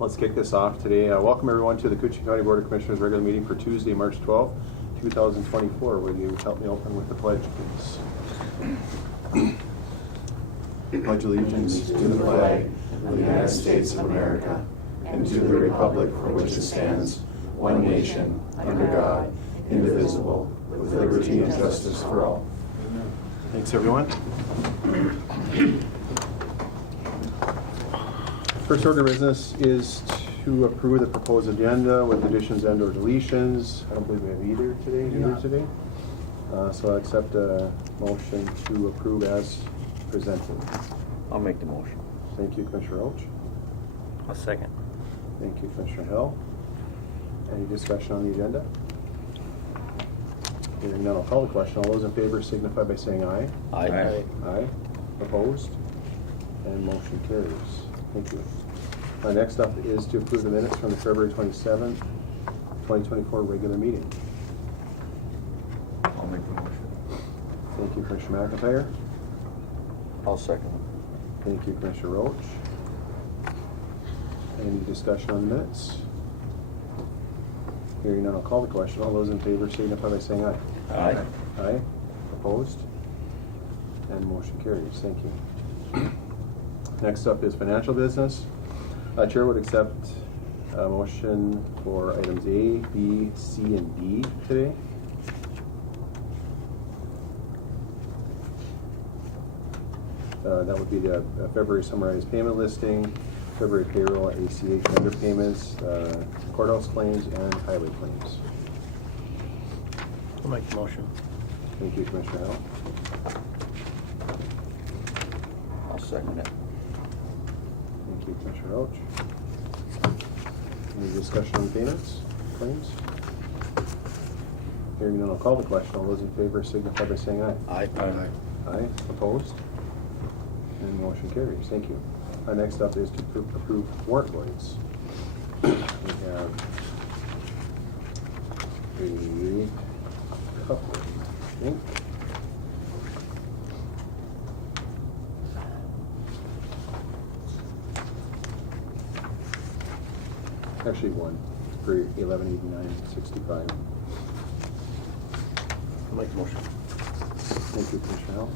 Let's kick this off today. Welcome everyone to the Koochiching County Board of Commissioners regular meeting for Tuesday, March 12th, 2024. Will you help me open with the pledge, please? Pledge allegiance to the flag of the United States of America and to the republic for which it stands, one nation, under God, indivisible, with liberty and justice for all. Thanks, everyone. First order of business is to approve the proposed agenda with additions and or deletions. I don't believe we have either today. So I accept a motion to approve as presented. I'll make the motion. Thank you, Commissioner Roach. A second. Thank you, Commissioner Hill. Any discussion on the agenda? Hearing none, I'll call the question. All those in favor signify by saying aye. Aye. Aye. Opposed? And motion carries. Thank you. Next up is to approve the minutes from the February 27th, 2024 regular meeting. I'll make the motion. Thank you, Commissioner McIntyre. I'll second. Thank you, Commissioner Roach. Any discussion on the minutes? Hearing none, I'll call the question. All those in favor signify by saying aye. Aye. Aye. Opposed? And motion carries. Thank you. Next up is financial business. Chair would accept a motion for items A, B, C, and D today. That would be the February summarized payment listing, February payroll, ACH vendor payments, courthouse claims, and highway claims. I'll make the motion. Thank you, Commissioner Hill. I'll second it. Thank you, Commissioner Roach. Any discussion on payments, claims? Hearing none, I'll call the question. All those in favor signify by saying aye. Aye. Aye. Opposed? And motion carries. Thank you. Next up is to approve warrant voids. We have a couple, I think. Actually one for 1189.65. I'll make the motion. Thank you, Commissioner Hill.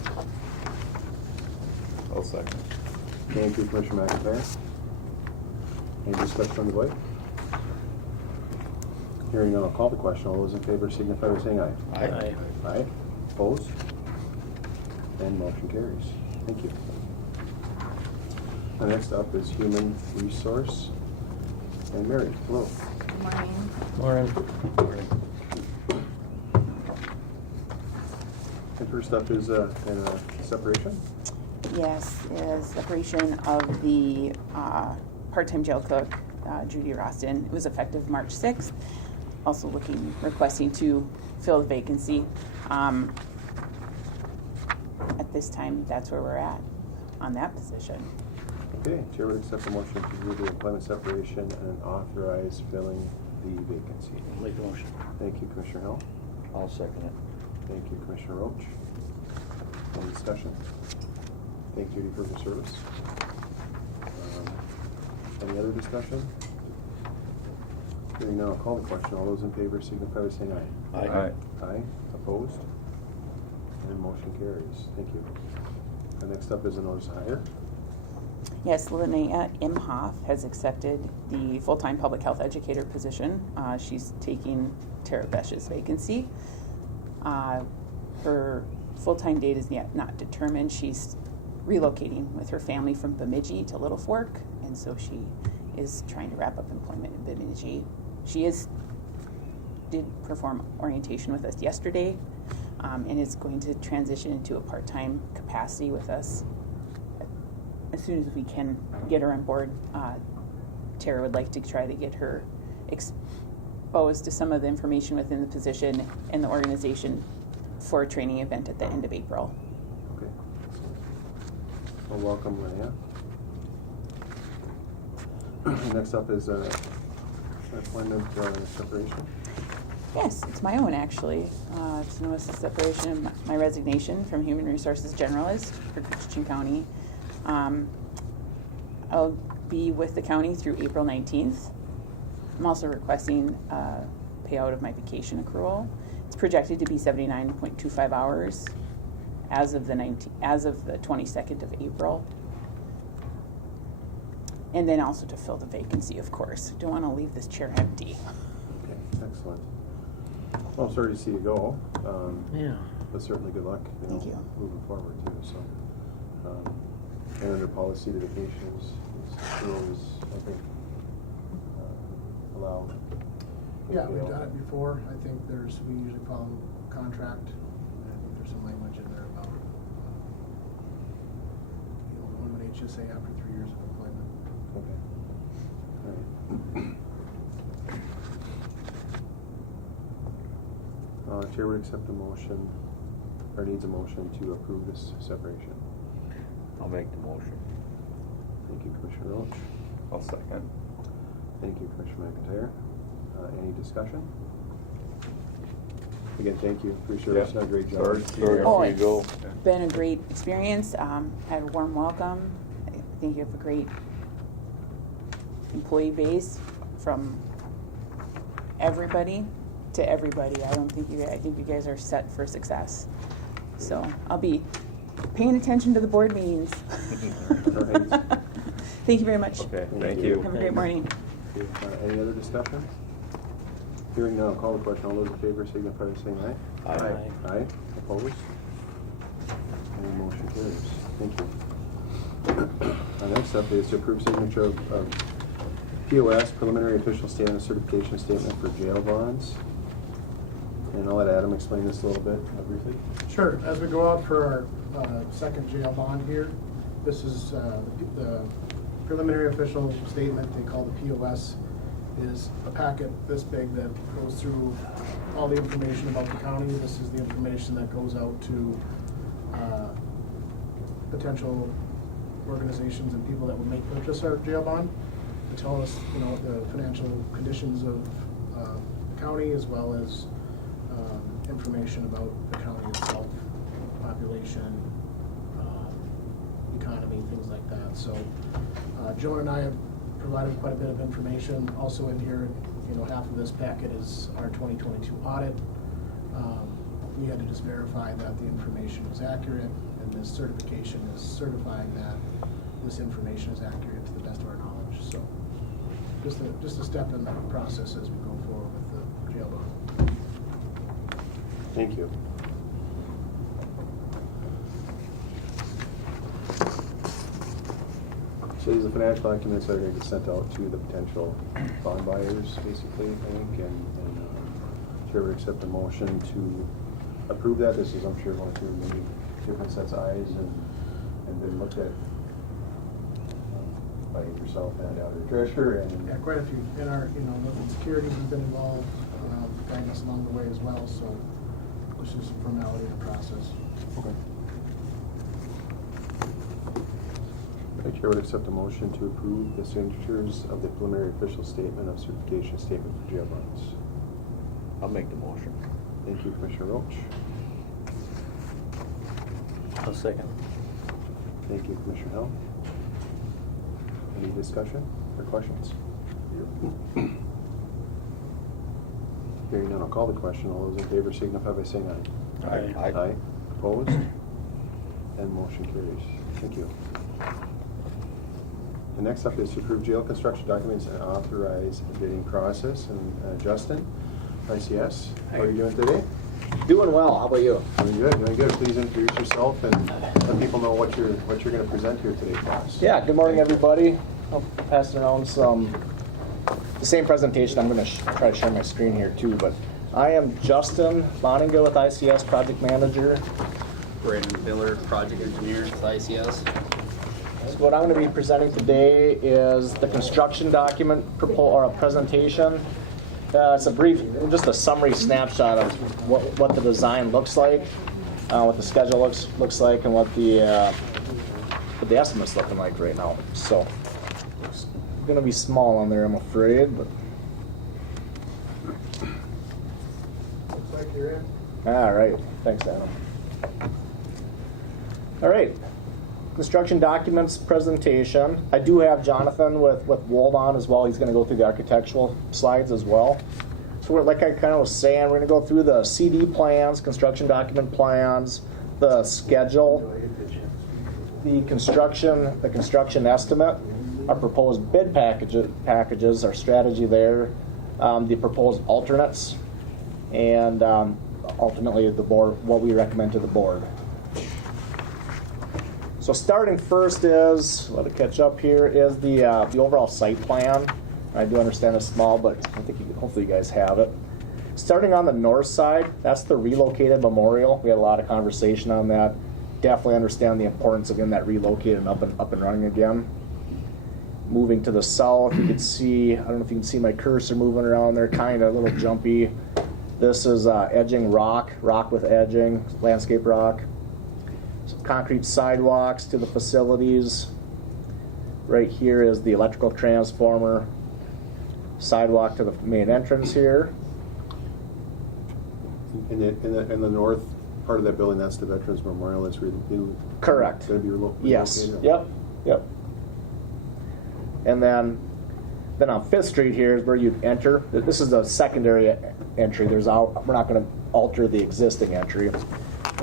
I'll second. Thank you, Commissioner McIntyre. Any discussion on the vote? Hearing none, I'll call the question. All those in favor signify by saying aye. Aye. Aye. Opposed? And motion carries. Thank you. Next up is human resource. And Mary, hello. Good morning. Morning. And first up is separation. Yes, is separation of the part-time jail cook, Judy Roston. It was effective March 6th. Also requesting to fill the vacancy. At this time, that's where we're at on that position. Okay, Chair would accept the motion to approve the employment separation and authorize filling the vacancy. I'll make the motion. Thank you, Commissioner Hill. I'll second it. Thank you, Commissioner Roach. Any discussion? Thank Judy for her service. Any other discussion? Hearing none, I'll call the question. All those in favor signify by saying aye. Aye. Aye. Opposed? And motion carries. Thank you. Next up is a notice of hire. Yes, Linnea Imhoff has accepted the full-time public health educator position. She's taking Tara Besh's vacancy. Her full-time date is yet not determined. She's relocating with her family from Bemidji to Little Fork, and so she is trying to wrap up employment in Bemidji. She did perform orientation with us yesterday, and is going to transition into a part-time capacity with us as soon as we can get her on board. Tara would like to try to get her exposed to some of the information within the position and the organization for a training event at the end of April. Okay. Well, welcome, Linnea. Next up is appointment separation. Yes, it's my own actually. It's a notice of separation, my resignation from Human Resources Generalist for Koochiching County. I'll be with the county through April 19th. I'm also requesting payout of my vacation accrual. It's projected to be 79.25 hours as of the 22nd of April. And then also to fill the vacancy, of course. Don't want to leave this chair empty. Okay, excellent. Well, sorry to see you go. Yeah. But certainly good luck. Thank you. Moving forward too. So, and under policy, the vacations is I think allowed. Yeah, we've done it before. I think we usually follow contract. And I think there's some language in there about, one would HSA after 3 years of employment. Okay. All right. Chair would accept a motion, or needs a motion to approve this separation. I'll make the motion. Thank you, Commissioner Roach. I'll second. Thank you, Commissioner McIntyre. Any discussion? Again, thank you. Pretty sure it's done a great job. Sorry, Oh, there you go. it's been a great experience. Had a warm welcome. I think you have a great employee base from everybody to everybody. I think you guys are set for success. So I'll be paying attention to the board meetings. Right. Thank you very much. Okay, thank you. Have a great morning. Any other discussion? Hearing none, I'll call the question. All those in favor signify by saying aye. Aye. Aye. Opposed? And motion carries. Thank you. Next up is to approve signature of POS, preliminary official statement, certification statement for jail bonds. And I'll let Adam explain this a little bit briefly. Sure. As we go out for our second jail bond here, this is the preliminary official statement they call the POS. Is a packet this big that goes through all the information about the county. This is the information that goes out to potential organizations and people that would make purchase our jail bond to tell us, the financial conditions of the county, as well as information about the county itself, population, economy, things like that. So Joan and I have provided quite a bit of information. Also in here, half of this packet is our 2022 audit. We had to just verify that the information was accurate, and this certification is certifying that this information is accurate to the best of our knowledge. So just a step in the process as we go forward with the jail bond. Thank you. So these are financial documents that are going to get sent out to the potential bond buyers, basically, I think, and Chair would accept a motion to approve that. This is, I'm sure, going through many different sets of eyes and been looked at by yourself and our treasurer. And Yeah, quite a few. And our, the securities have been involved, guiding us along the way as well. So this is a formality in the process. okay. The Chair would accept a motion to approve the signatures of the preliminary official statement of certification statement for jail bonds. I'll make the motion. Thank you, Commissioner Roach. I'll second. Thank you, Commissioner Hill. Any discussion or questions? Hearing none, I'll call the question. All those in favor signify by saying aye. Aye. Aye. Opposed? And motion carries. Thank you. The next up is to approve jail construction documents and authorize the bidding process. And Justin, ICS, how are you doing today? Doing well. How about you? Doing good, doing good. Please introduce yourself and let people know what you're going to present here today for us. Yeah. Good morning, everybody. I'll pass around the same presentation. I'm going to try to share my screen here too. But I am Justin Boninga with ICS, project manager. Brandon Miller, project engineer with ICS. So what I'm going to be presenting today is the construction document or a presentation. It's a brief, just a summary snapshot of what the design looks like, what the schedule looks like, and what the estimate's looking like right now. So it's going to be small on there, I'm afraid. But Looks like you're in. all right, thanks, Adam. All right. construction documents presentation. I do have Jonathan with Wold on as well. He's going to go through the architectural slides as well. So like I kind of was saying, we're going to go through the CD plans, construction document plans, the schedule, the construction estimate, our proposed bid packages, our strategy there, the proposed alternates, and ultimately the board, what we recommend to the board. So starting first is, let it catch up here, is the overall site plan. I do understand it's small, but I think hopefully you guys have it. Starting on the north side, that's the relocated memorial. We had a lot of conversation on that. Definitely understand the importance of getting that relocated and up and running again. Moving to the south, you can see, I don't know if you can see my cursor moving around there, kind of a little jumpy. This is edging rock with edging, landscape rock. Some concrete sidewalks to the facilities. Right here is the electrical transformer. Sidewalk to the main entrance here. In the north part of that building, that's the Veterans Memorial. That's Correct. Going to be relocated. Yes. Yep. And then on 5th Street here is where you enter. This is a secondary entry. We're not going to alter the existing entry.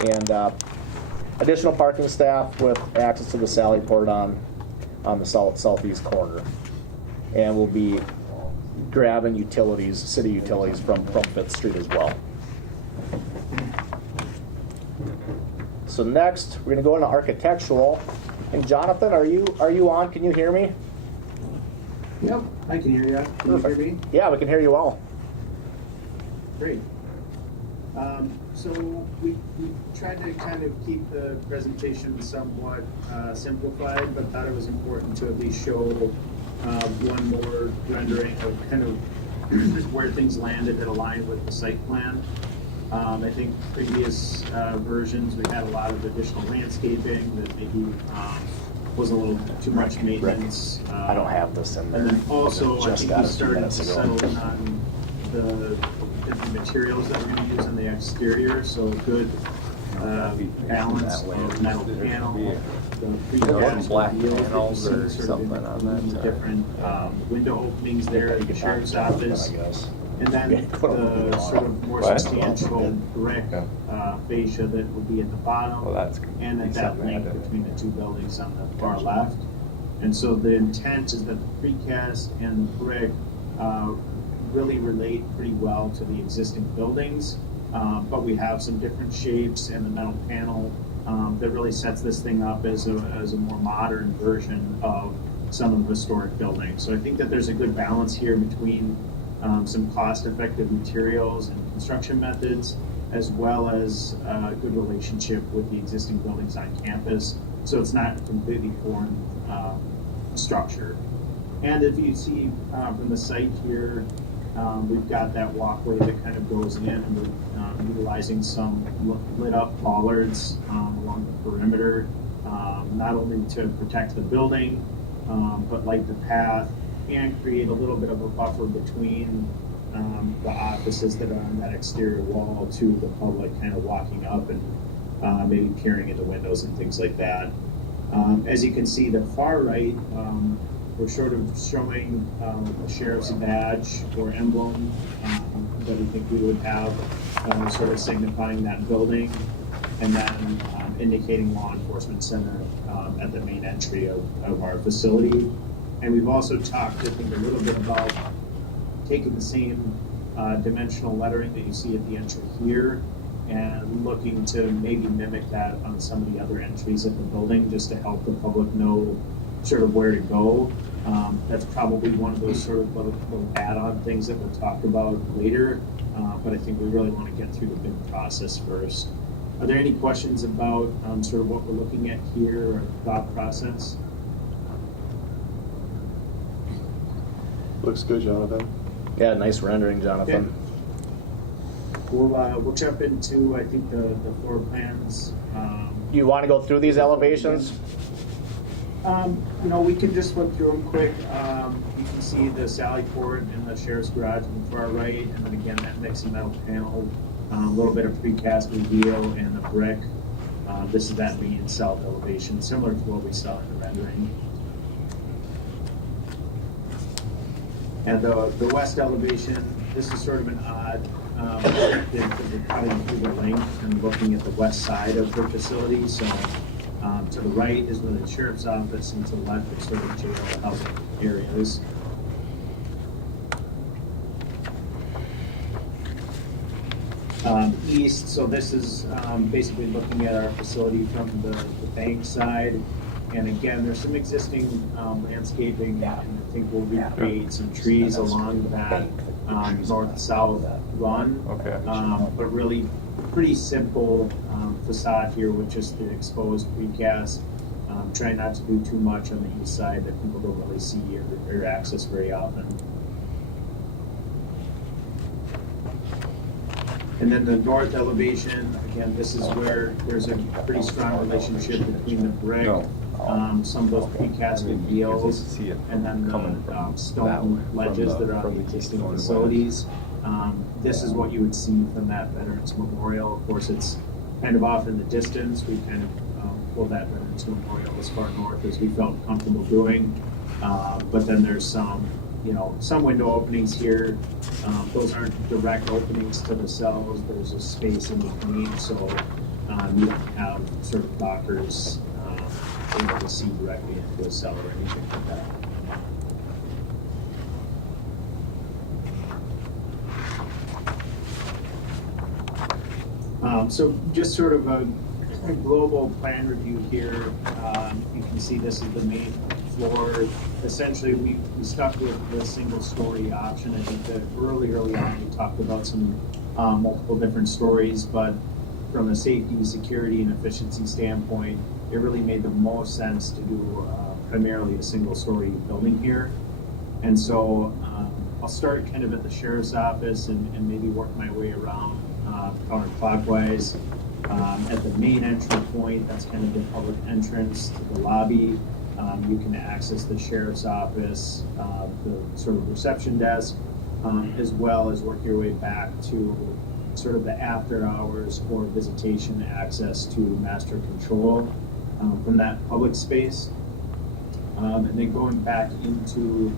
And additional parking staff with access to the Sally Port on the southeast corner. And we'll be grabbing city utilities from 5th Street as well. So next, we're going to go into architectural. And Jonathan, are you on? Can you hear me? Yep, I can hear you. Can you hear me? Yeah, we can hear you well. Great. So we tried to kind of keep the presentation somewhat simplified, but thought it was important to at least show one more rendering of kind of where things landed that aligned with the site plan. I think previous versions, we had a lot of additional landscaping that maybe was a little too much maintenance. I don't have this in there. And then also, I Just think got we it a few started to minutes ago. settle in on the different materials that we're going to use on the exterior, so a good balance of metal panel, the precast black wheels that you panels see or sort of something in on between that, the different window openings there at the sheriff's office. I guess. And then the sort of more What? substantial brick fascia that would be at the bottom Well, that's and at that link between the two buildings on the far left. And so the intent is that the precast and the brick really relate pretty well to the existing buildings, but we have some different shapes and the metal panel that really sets this thing up as a more modern version of some of the historic buildings. So I think that there's a good balance here between some cost-effective materials and construction methods, as well as a good relationship with the existing buildings on campus. So it's not a completely foreign structure. And if you see from the site here, we've got that walkway that kind of goes in, and we're utilizing some lit up bollards along the perimeter, not only to protect the building, but light the path and create a little bit of a buffer between the offices that are on that exterior wall to the public kind of walking up and maybe peering into windows and things like that. As you can see, the far right, we're sort of showing a sheriff's badge or emblem that we think we would have, sort of signifying that building, and then indicating law enforcement center at the main entry of our facility. And we've also talked, I think, a little bit about taking the same dimensional lettering that you see at the entry here and looking to maybe mimic that on some of the other entries of the building, just to help the public know sort of where to go. That's probably one of those sort of little add-on things that we'll talk about later, but I think we really want to get through the bid process first. Are there any questions about sort of what we're looking at here or thought process? Looks good, Jonathan. Yeah, nice rendering, Jonathan. We'll jump into, I think, the floor plans. You want to go through these elevations? We can just flip through them quick. You can see the Sally Port and the sheriff's garage on the far right, and then again that mix of metal panel, a little bit of precast reveal and the brick This is that main south elevation, similar to what we saw in the rendering. And the west elevation, this is sort of an odd, because we're cutting through the length and looking at the west side of the facility. So to the right is where the sheriff's office, and to the left is sort of jail housing areas. East, so this is basically looking at our facility from the bank side. And again, there's some existing landscaping, and I think we'll recreate some trees along that north-south run. Okay. But really pretty simple facade here with just the exposed precast. Try not to do too much on the east side that people don't really see or access very often. And then the north elevation, again, this is where there's a pretty strong relationship between the brick, some of those precasted deals, and then the stone ledges that are on the existing facilities. This is what you would see from that Veterans Memorial. Of course, it's kind of off in the distance. We kind of pulled that Veterans Memorial as far north as we felt comfortable doing. But then there's some window openings here. Those aren't direct openings to the cells. There's a space in between, so you don't have sort of lockers able to see directly into a cell or anything like that. So just sort of a global plan review here. You can see this is the main floor. Essentially, we stuck with the single-story option. I think that early on we talked about some multiple different stories, but from a safety, security, and efficiency standpoint, it really made the most sense to do primarily a single-story building here. And so I'll start kind of at the sheriff's office and maybe work my way around counterclockwise. At the main entry point, that's kind of the public entrance to the lobby. You can access the sheriff's office, the sort of reception desk, as well as work your way back to sort of the after hours or visitation access to master control from that public space. And then going back into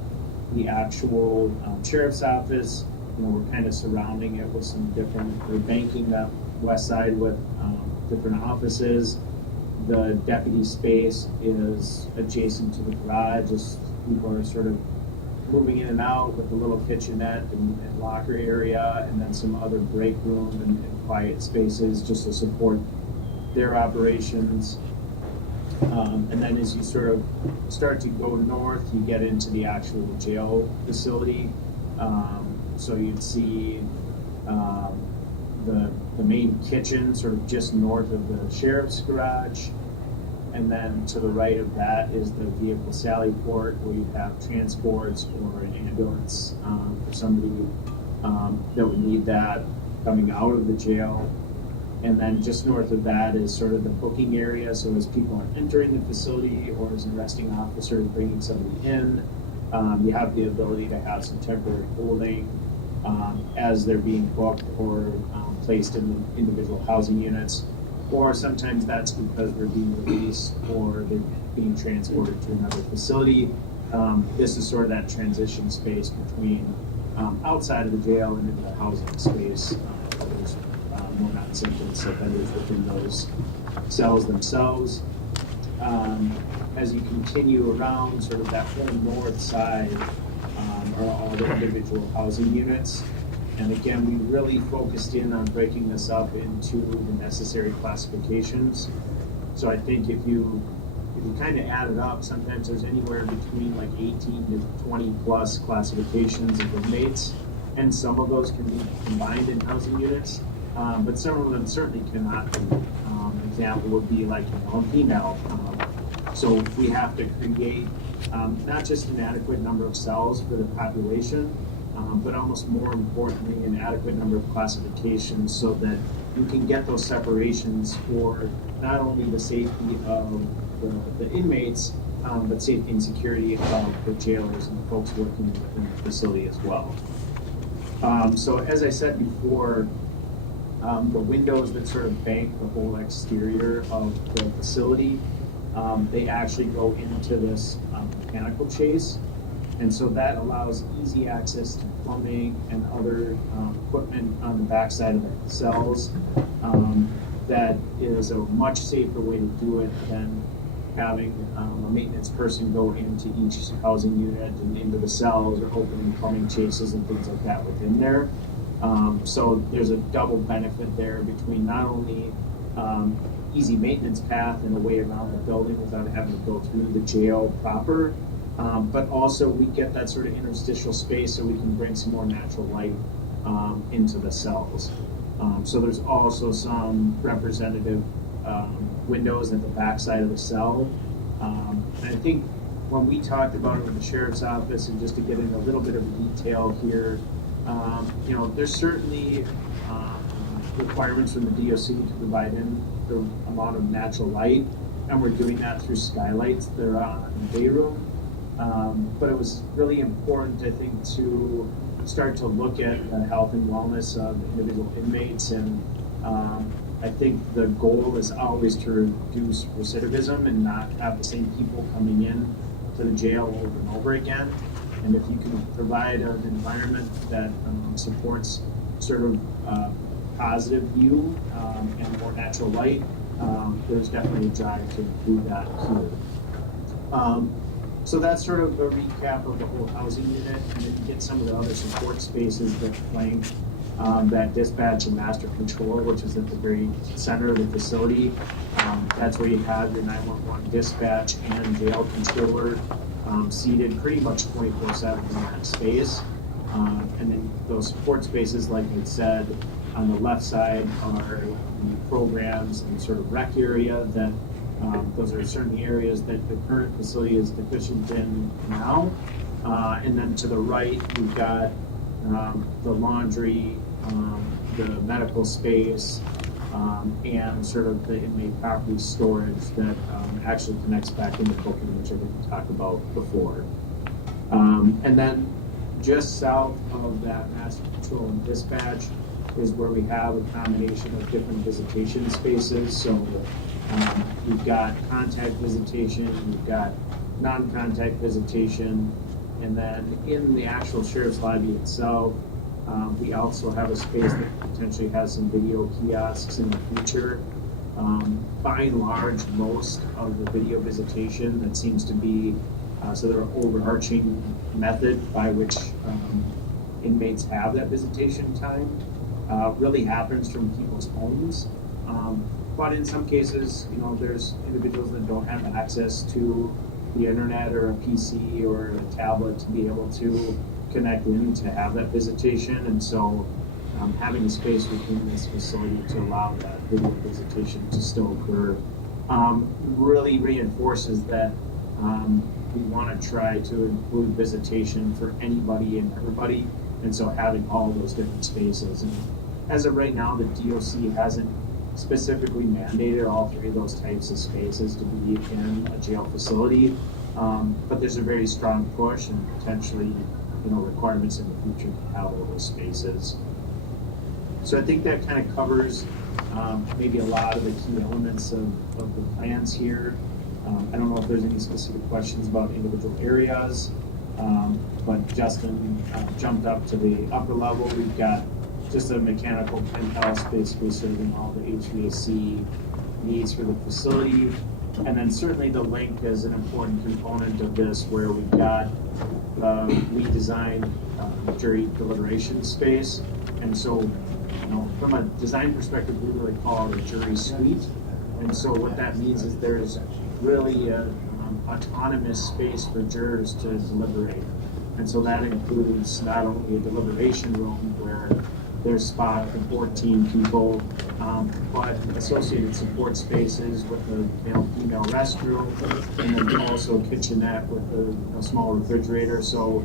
the actual sheriff's office, we're kind of surrounding it with some we're banking that west side with different offices. The deputy space is adjacent to the garage, as people are sort of moving in and out with the little kitchenette and locker area, and then some other break room and quiet spaces just to support their operations. And then as you sort of start to go north, you get into the actual jail facility. So you'd see the main kitchen sort of just north of the sheriff's garage. And then to the right of that is the vehicle sally port, where you have transports or an ambulance for somebody that would need that coming out of the jail. And then just north of that is sort of the booking area. So as people are entering the facility or as an arresting officer is bringing somebody in, you have the ability to have some temporary holding as they're being booked or placed in individual housing units. Or sometimes that's because they're being released or they're being transported to another facility. This is sort of that transition space between outside of the jail and into the housing space. There's more non-sentence offenders within those cells themselves. As you continue around sort of that whole north side are all the individual housing units. And again, we really focused in on breaking this up into the necessary classifications. So I think if you kind of add it up, sometimes there's anywhere between like 18 to 20 plus classifications of inmates, and some of those can be combined in housing units, but some of them certainly cannot be. An example would be like a female. So we have to create not just an adequate number of cells for the population, but almost more importantly, an adequate number of classifications so that you can get those separations for not only the safety of the inmates, but safety and security of the jailers and the folks working in the facility as well. So as I said before, The windows that sort of bank the whole exterior of the facility, they actually go into this mechanical chase. And so that allows easy access to plumbing and other equipment on the backside of the cells. That is a much safer way to do it than having a maintenance person go into each housing unit and into the cells or opening plumbing chases and things like that within there. So there's a double benefit there between not only easy maintenance path and a way around the building without having to go through the jail proper, but also we get that sort of interstitial space so we can bring some more natural light into the cells. So there's also some representative windows at the backside of the cell. And I think when we talked about it with the sheriff's office, and just to get into a little bit of detail here, there's certainly requirements from the DOC to provide in the amount of natural light, and we're doing that through skylights that are on the day room. But it was really important, I think, to start to look at the health and wellness of individual inmates, and I think the goal is always to reduce recidivism and not have the same people coming in to the jail over and over again. And if you can provide an environment that supports sort of positive view and more natural light, there's definitely a drive to include that here. So that's sort of a recap of the whole housing unit, and then you get some of the other support spaces that flank that dispatch and master control, which is at the very center of the facility. That's where you have your 911 dispatch and jail controller seated pretty much 24/7 in that space. And then those support spaces, like I said, on the left side are the programs and sort of rec area that those are certainly areas that the current facility is deficient in now. And then to the right, we've got the laundry, the medical space, and sort of the inmate property storage that actually connects back into booking, which I think we talked about before. And then just south of that master control and dispatch is where we have a combination of different visitation spaces. So we've got contact visitation, we've got non-contact visitation, and then in the actual sheriff's lobby itself, we also have a space that potentially has some video kiosks in the future. By and large, most of the video visitation that seems to be sort of overarching method by which inmates have that visitation time really happens from people's homes. But in some cases, there's individuals that don't have access to the internet or a PC or a tablet to be able to connect in to have that visitation. And so having a space within this facility to allow that video visitation to still occur really reinforces that we want to try to include visitation for anybody and everybody. And so having all those different spaces. And as of right now, the DOC hasn't specifically mandated all three of those types of spaces to be in a jail facility. But there's a very strong push and potentially requirements in the future to have all those spaces. So I think that kind of covers maybe a lot of the key elements of the plans here. I don't know if there's any specific questions about individual areas, but Justin jumped up to the upper level. We've got just a mechanical penthouse basically serving all the HVAC needs for the facility. And then certainly the link is an important component of this, where we've got we designed jury deliberation space. And so, from a design perspective, we really call it a jury suite. And so what that means is there's really an autonomous space for jurors to deliberate. And so that includes not only a deliberation room where there's spot for 14 people, but associated support spaces with a male-female restroom, and then also a kitchenette with a small refrigerator. So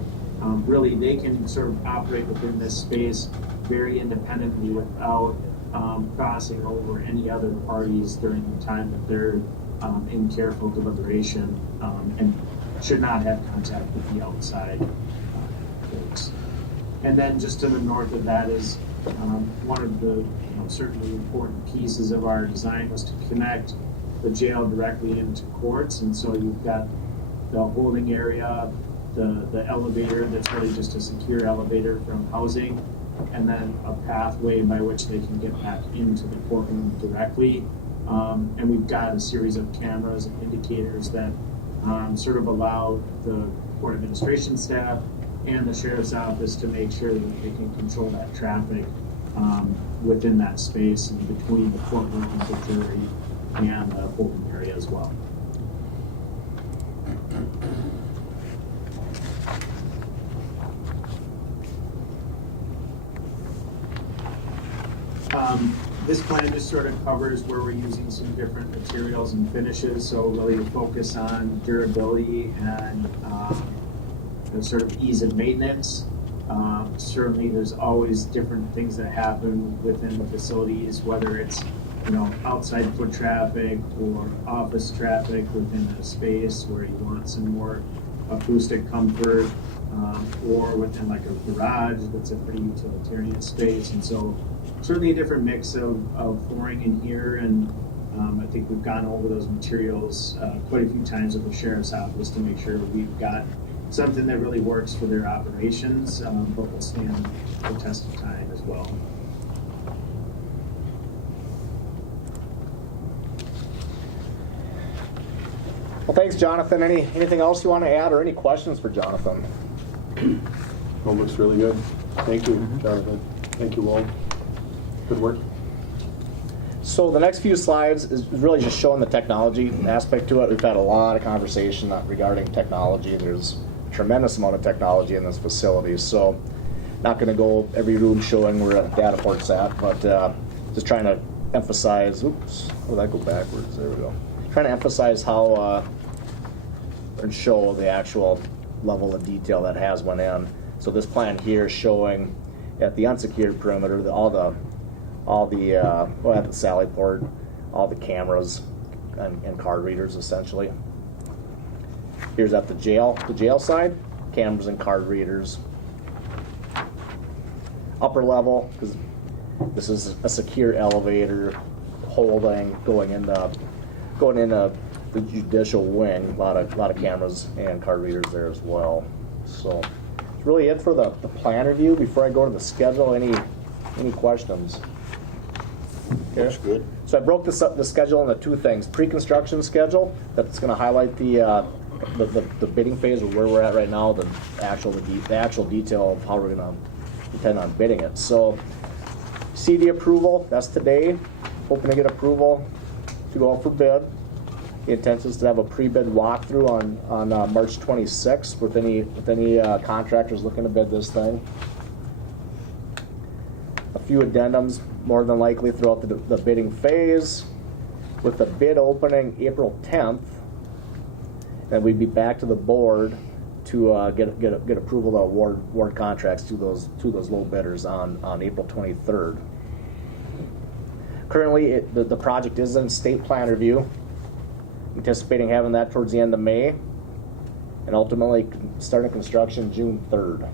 really they can sort of operate within this space very independently without crossing over any other parties during the time that they're in careful deliberation, and should not have contact with the outside folks. And then just to the north of that is one of the certainly important pieces of our design was to connect the jail directly into courts. And so you've got the holding area, the elevator that's really just a secure elevator from housing, and then a pathway by which they can get back into the courtroom directly. And we've got a series of cameras and indicators that sort of allow the court administration staff and the sheriff's office to make sure that they can control that traffic within that space and between the courtroom, the jury, and the holding area as well. This plan just sort of covers where we're using some different materials and finishes, so really to focus on durability and sort of ease of maintenance. Certainly there's always different things that happen within the facilities, whether it's outside foot traffic or office traffic within a space where you want some more acoustic comfort, or within like a garage that's a pretty utilitarian space. And so certainly a different mix of flooring in here, and I think we've gone over those materials quite a few times with the sheriff's office to make sure we've got something that really works for their operations, but will stand the test of time as well. Well, thanks, Jonathan. Anything else you want to add, or any questions for Jonathan? Well, looks really good. Thank you, Jonathan. Thank you, Walt. Good work. So the next few slides is really just showing the technology aspect to it. We've had a lot of conversation regarding technology. There's a tremendous amount of technology in this facility. So not going to go every room showing where a data port's at, but just trying to emphasize, oops, oh, that go backwards, there we go. Trying to emphasize how, and show the actual level of detail that has went in. So this plan here is showing at the unsecured perimeter, at the Sally port, all the cameras and card readers essentially. Here's at the jail side, cameras and card readers. Upper level, because this is a secure elevator holding going in the judicial wing. A lot of cameras and card readers there as well. So that's really it for the plan review. Before I go to the schedule, any questions? That's good. So I broke the schedule into two things: pre-construction schedule that's going to highlight the bidding phase of where we're at right now, the actual detail of how we're going to intend on bidding it. So CD approval, that's today. Hoping to get approval to go out for bid. The intent is to have a pre-bid walkthrough on March 26th with any contractors looking to bid this thing. A few addendums, more than likely throughout the bidding phase, with the bid opening April 10th. And we'd be back to the board to get approval to award contracts to those low bidders on April 23rd. Currently, the project is in state plan review. Anticipating having that towards the end of May, and ultimately starting construction June 3rd.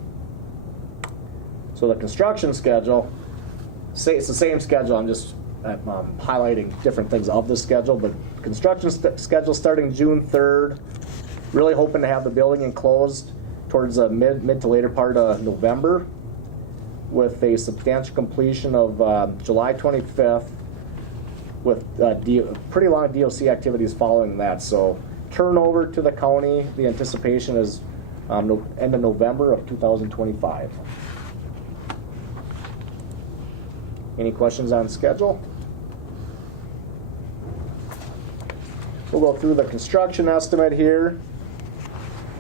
So the construction schedule, it's the same schedule. I'm just highlighting different things of the schedule, but construction schedule starting June 3rd. Really hoping to have the building enclosed towards the mid to later part of November, with a substantial completion of July 25th, with pretty long DOC activities following that. So turnover to the county, the anticipation is end of November of 2025. Any questions on schedule? We'll go through the construction estimate here.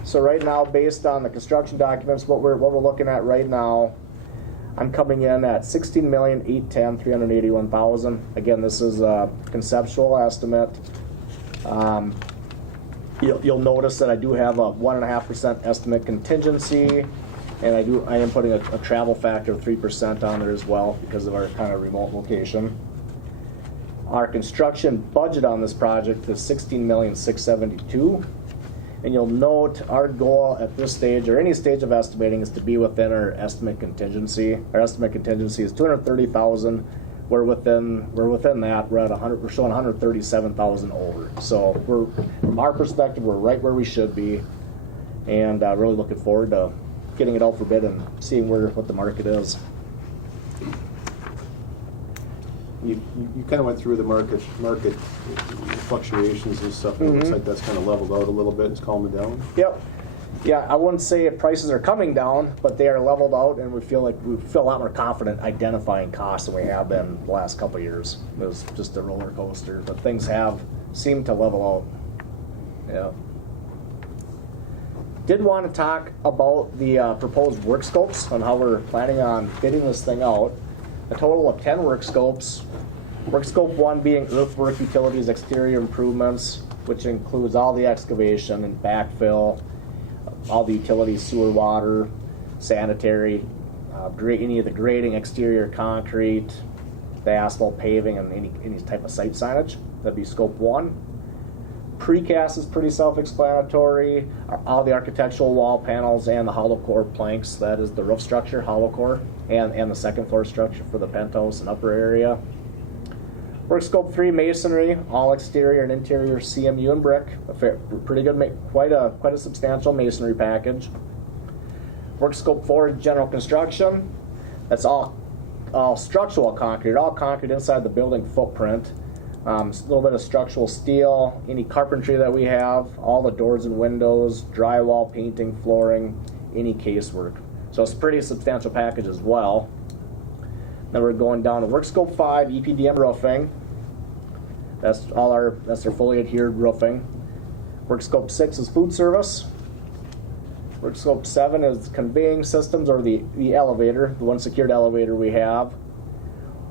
So right now, based on the construction documents, what we're looking at right now, I'm coming in at $16,810,381,000. Again, this is a conceptual estimate. You'll notice that I do have a 1.5% estimate contingency, and I am putting a travel factor of 3% on there as well because of our kind of remote location. Our construction budget on this project is $16,672,000. And you'll note our goal at this stage, or any stage of estimating, is to be within our estimate contingency. Our estimate contingency is $230,000. We're within that. We're at 100. We're showing 137,000 over. So from our perspective, we're right where we should be, and really looking forward to getting it out for bid and seeing what the market is. You kind of went through the market fluctuations and stuff. It looks like that's kind of leveled out a little bit. It's calming down. Yep. Yeah, I wouldn't say prices are coming down, but they are leveled out, and we feel a lot more confident identifying costs than we have been the last couple of years. It was just a roller coaster, but things have seemed to level out. Yeah. Did want to talk about the proposed work scopes on how we're planning on bidding this thing out. A total of 10 work scopes. Work scope 1 being earthwork, utilities, exterior improvements, which includes all the excavation and backfill, all the utilities, sewer, water, sanitary, any of the grading, exterior concrete, the asphalt paving, and any type of site signage. That'd be scope 1. Precast is pretty self-explanatory. All the architectural wall panels and the hollow core planks, that is the roof structure, hollow core, and the second floor structure for the penthouse and upper area. Work scope 3, masonry, all exterior and interior CMU and brick. Pretty good, quite a substantial masonry package. Work scope 4 is general construction. That's all structural concrete, all concrete inside the building footprint. A little bit of structural steel, any carpentry that we have, all the doors and windows, drywall, painting, flooring, any casework. So it's a pretty substantial package as well. Then we're going down to work scope 5, EPDM roofing. That's their fully adhered roofing. Work scope 6 is food service. Work scope 7 is conveying systems, or the elevator, the one secured elevator we have.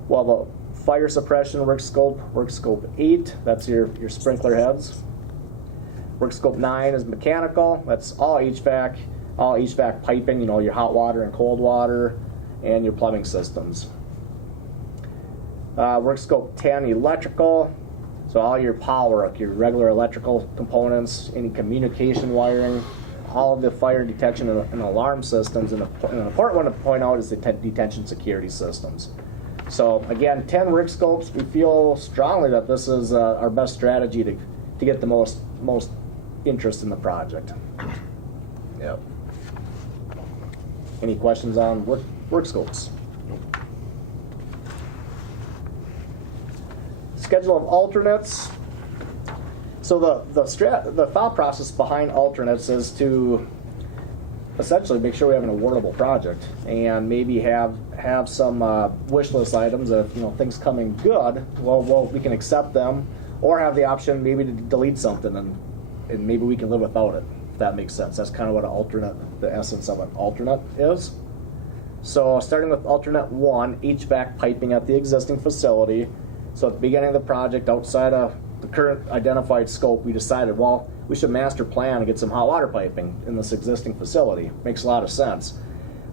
We'll have a fire suppression work scope 8, that's your sprinkler heads. Work scope 9 is mechanical, that's all HVAC piping, your hot water and cold water, and your plumbing systems. Work scope 10, electrical, so all your power, like your regular electrical components, any communication wiring, all of the fire detection and alarm systems, and an important one to point out is the detention security systems. So again, 10 work scopes. We feel strongly that this is our best strategy to get the most interest in the project. Yep. Any questions on work scopes? Schedule of alternates. So the thought process behind alternates is to essentially make sure we have an awardable project, and maybe have some wish list items of things coming good. Well, we can accept them, or have the option maybe to delete something and maybe we can live without it. If that makes sense. That's kind of what the essence of an alternate is. So starting with alternate 1, HVAC piping at the existing facility. So at the beginning of the project, outside of the current identified scope, we decided, well, we should master plan and get some hot water piping in this existing facility. Makes a lot of sense.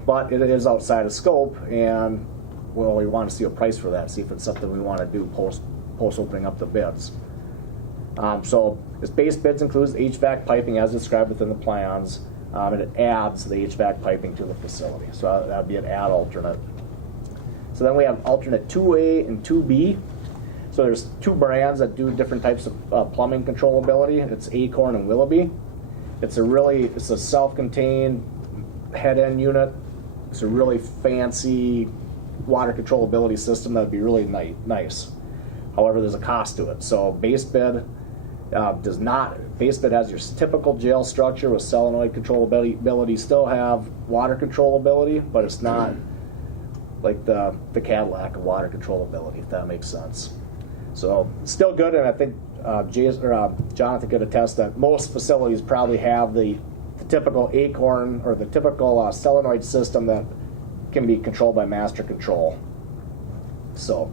But it is outside of scope, and well, we want to see a price for that, see if it's something we want to do post opening up the bids. So this base bids includes HVAC piping as described within the plans, and it adds the HVAC piping to the facility. So that would be an add alternate. So then we have alternate 2A and 2B. So there's 2 brands that do different types of plumbing controllability. It's Acorn and Willoughby. It's a self-contained head-end unit. It's a really fancy water controllability system that would be really nice. However, there's a cost to it. So base bid does not. Base bid has your typical jail structure with solenoid controllability. Still have water controllability, but it's not like the Cadillac of water controllability, if that makes sense. So still good, and I think Jonathan could attest that most facilities probably have the typical Acorn or the typical solenoid system that can be controlled by master control. So,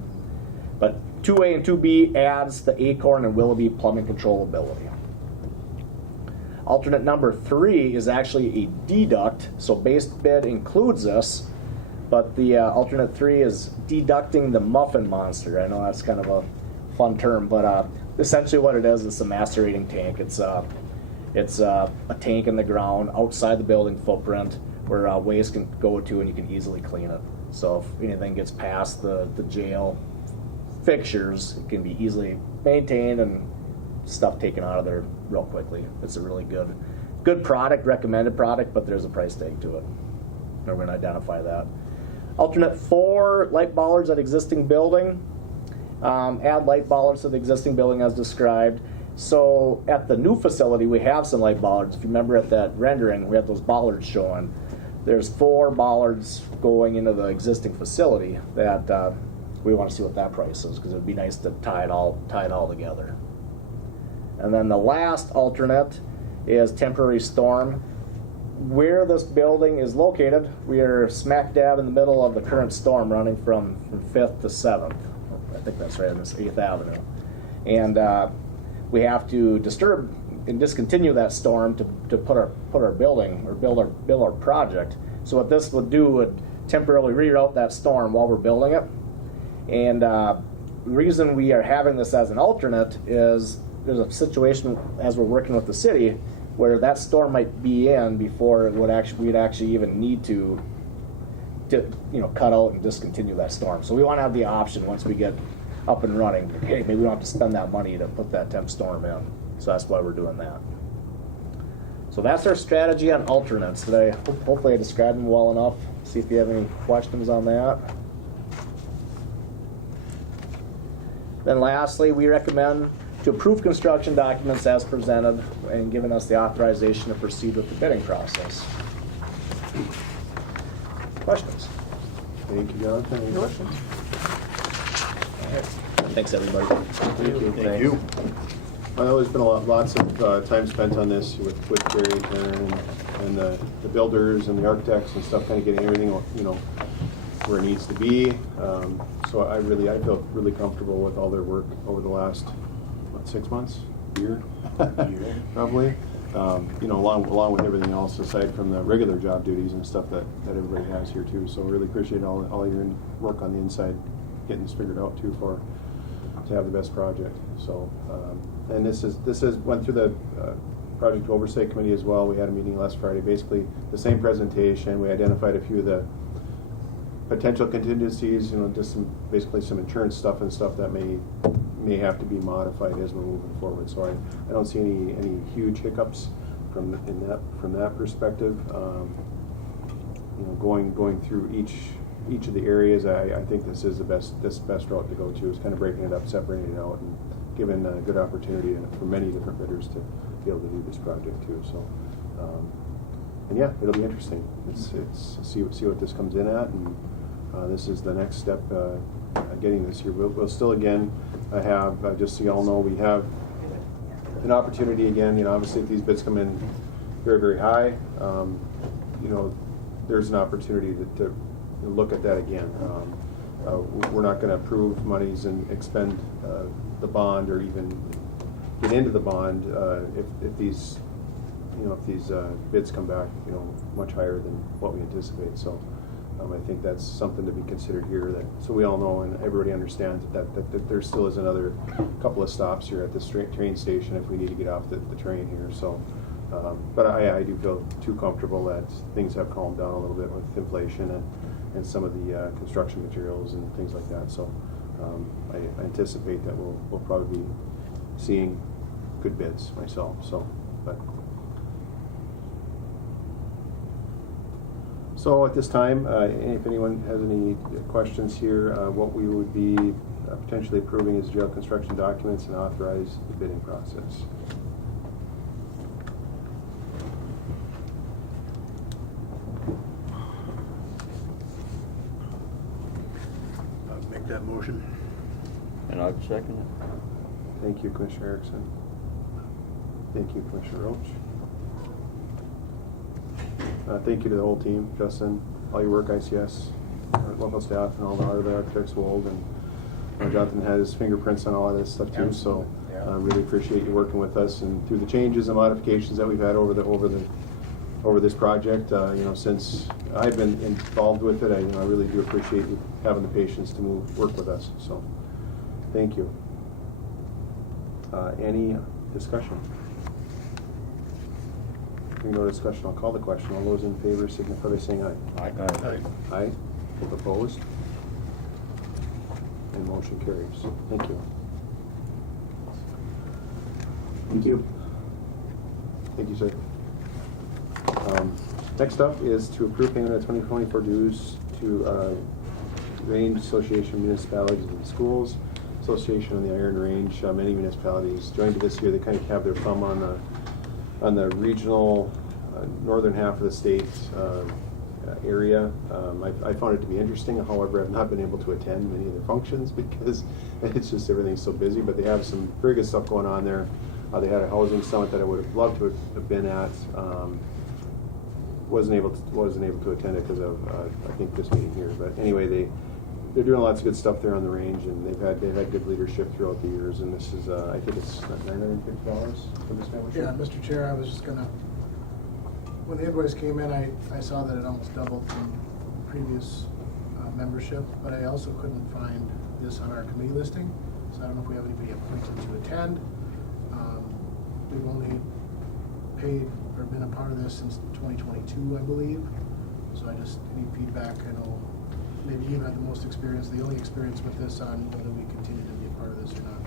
but 2A and 2B adds the Acorn and Willoughby plumbing controllability. Alternate number 3 is actually a deduct, so base bid includes this, but the alternate 3 is deducting the muffin monster. I know that's kind of a fun term, but essentially what it is, it's a macerating tank. It's a tank in the ground outside the building footprint where waste can go to and you can easily clean it. So if anything gets past the jail fixtures, it can be easily maintained and stuff taken out of there real quickly. It's a really good product, recommended product, but there's a price tag to it. We're going to identify that. Alternate 4, light bollards at existing building. Add light bollards to the existing building as described. So at the new facility, we have some light bollards. If you remember at that rendering, we had those bollards showing. There's 4 bollards going into the existing facility that we want to see what that price is, because it would be nice to tie it all together. And then the last alternate is temporary storm. Where this building is located, we are smack dab in the middle of the current storm running from 5th to 7th. I think that's right, on this 8th Avenue. And we have to disturb and discontinue that storm to put our building or build our project. So what this would do would temporarily reroute that storm while we're building it. And the reason we are having this as an alternate is there's a situation as we're working with the city where that storm might be in before we'd actually even need to cut out and discontinue that storm. So we want to have the option once we get up and running. Hey, maybe we don't have to spend that money to put that temp storm in. So that's why we're doing that. So that's our strategy on alternates. Hopefully I described them well enough. See if you have any questions on that. Then lastly, we recommend to approve construction documents as presented and giving us the authorization to proceed with the bidding process. Questions? Thank you, Jonathan. Any questions? Thanks, everybody. Thank you. Thank you. I know there's been lots of time spent on this with Gary Turner and the builders and the architects and stuff, kind of getting everything where it needs to be. So I feel really comfortable with all their work over the last 6 months, year, probably. Along with everything else aside from the regular job duties and stuff that everybody has here too. So really appreciate all your work on the inside, getting this figured out too to have the best project. So and this went through the project oversight committee as well. We had a meeting last Friday, basically the same presentation. We identified a few of the potential contingencies, just basically some insurance stuff and stuff that may have to be modified as we're moving forward. So I don't see any huge hiccups from that perspective. Going through each of the areas, I think this is the best route to go to, is kind of breaking it up, separating it out, and giving a good opportunity for many different bidders to be able to do this project too. So and yeah, it'll be interesting. It's see what this comes in at, and this is the next step getting this here. We'll still again have, just so y'all know, we have an opportunity again. Obviously if these bids come in very, very high, there's an opportunity to look at that again. We're not going to approve monies and expend the bond or even get into the bond if these bids come back much higher than what we anticipate. So I think that's something to be considered here, so we all know and everybody understands that there still is another couple of stops here at this train station if we need to get off the train here. So but I do feel too comfortable that things have calmed down a little bit with inflation and some of the construction materials and things like that. So I anticipate that we'll probably be seeing good bids myself. So at this time, if anyone has any questions here, what we would be potentially approving is jail construction documents and authorize the bidding process. I'll make that motion. And I'll second it. Thank you, Commissioner Erickson. Thank you, Commissioner Roach. Thank you to the whole team, Justin, all your work, ICS, our local staff, and all the other architects, Wold, and Jonathan has his fingerprints on all of this stuff too. So I really appreciate you working with us and through the changes and modifications that we've had over this project. Since I've been involved with it, I really do appreciate you having the patience to work with us. So thank you. Any discussion? Hearing no discussion, I'll call the question. All those in favor signify by saying aye. Aye. Aye. Opposed? And motion carries. Thank you. Thank you. Thank you, sir. Next up is to approve payment of 2024 dues to Range Association of Municipalities and Schools, Association on the Iron Range. Many municipalities joined this year. They kind of have their thumb on the regional northern half of the state area. I found it to be interesting. However, I've not been able to attend many of their functions because it's just everything's so busy. But they have some very good stuff going on there. They had a housing summit that I would have loved to have been at. Wasn't able to attend it because of I think this meeting here. But anyway, they're doing lots of good stuff there on the range, and they've had good leadership throughout the years. And this is I think it's $950 for this membership. Yeah, Mr. Chair, I was just gonna, when the invoice came in, I saw that it almost doubled from previous membership, but I also couldn't find this on our committee listing, so I don't know if we have anybody appointed to attend. We've only paid or been a part of this since 2022, I believe, so I just need feedback. I know maybe you had the most experience, the only experience with this on whether we continue to be a part of this or not.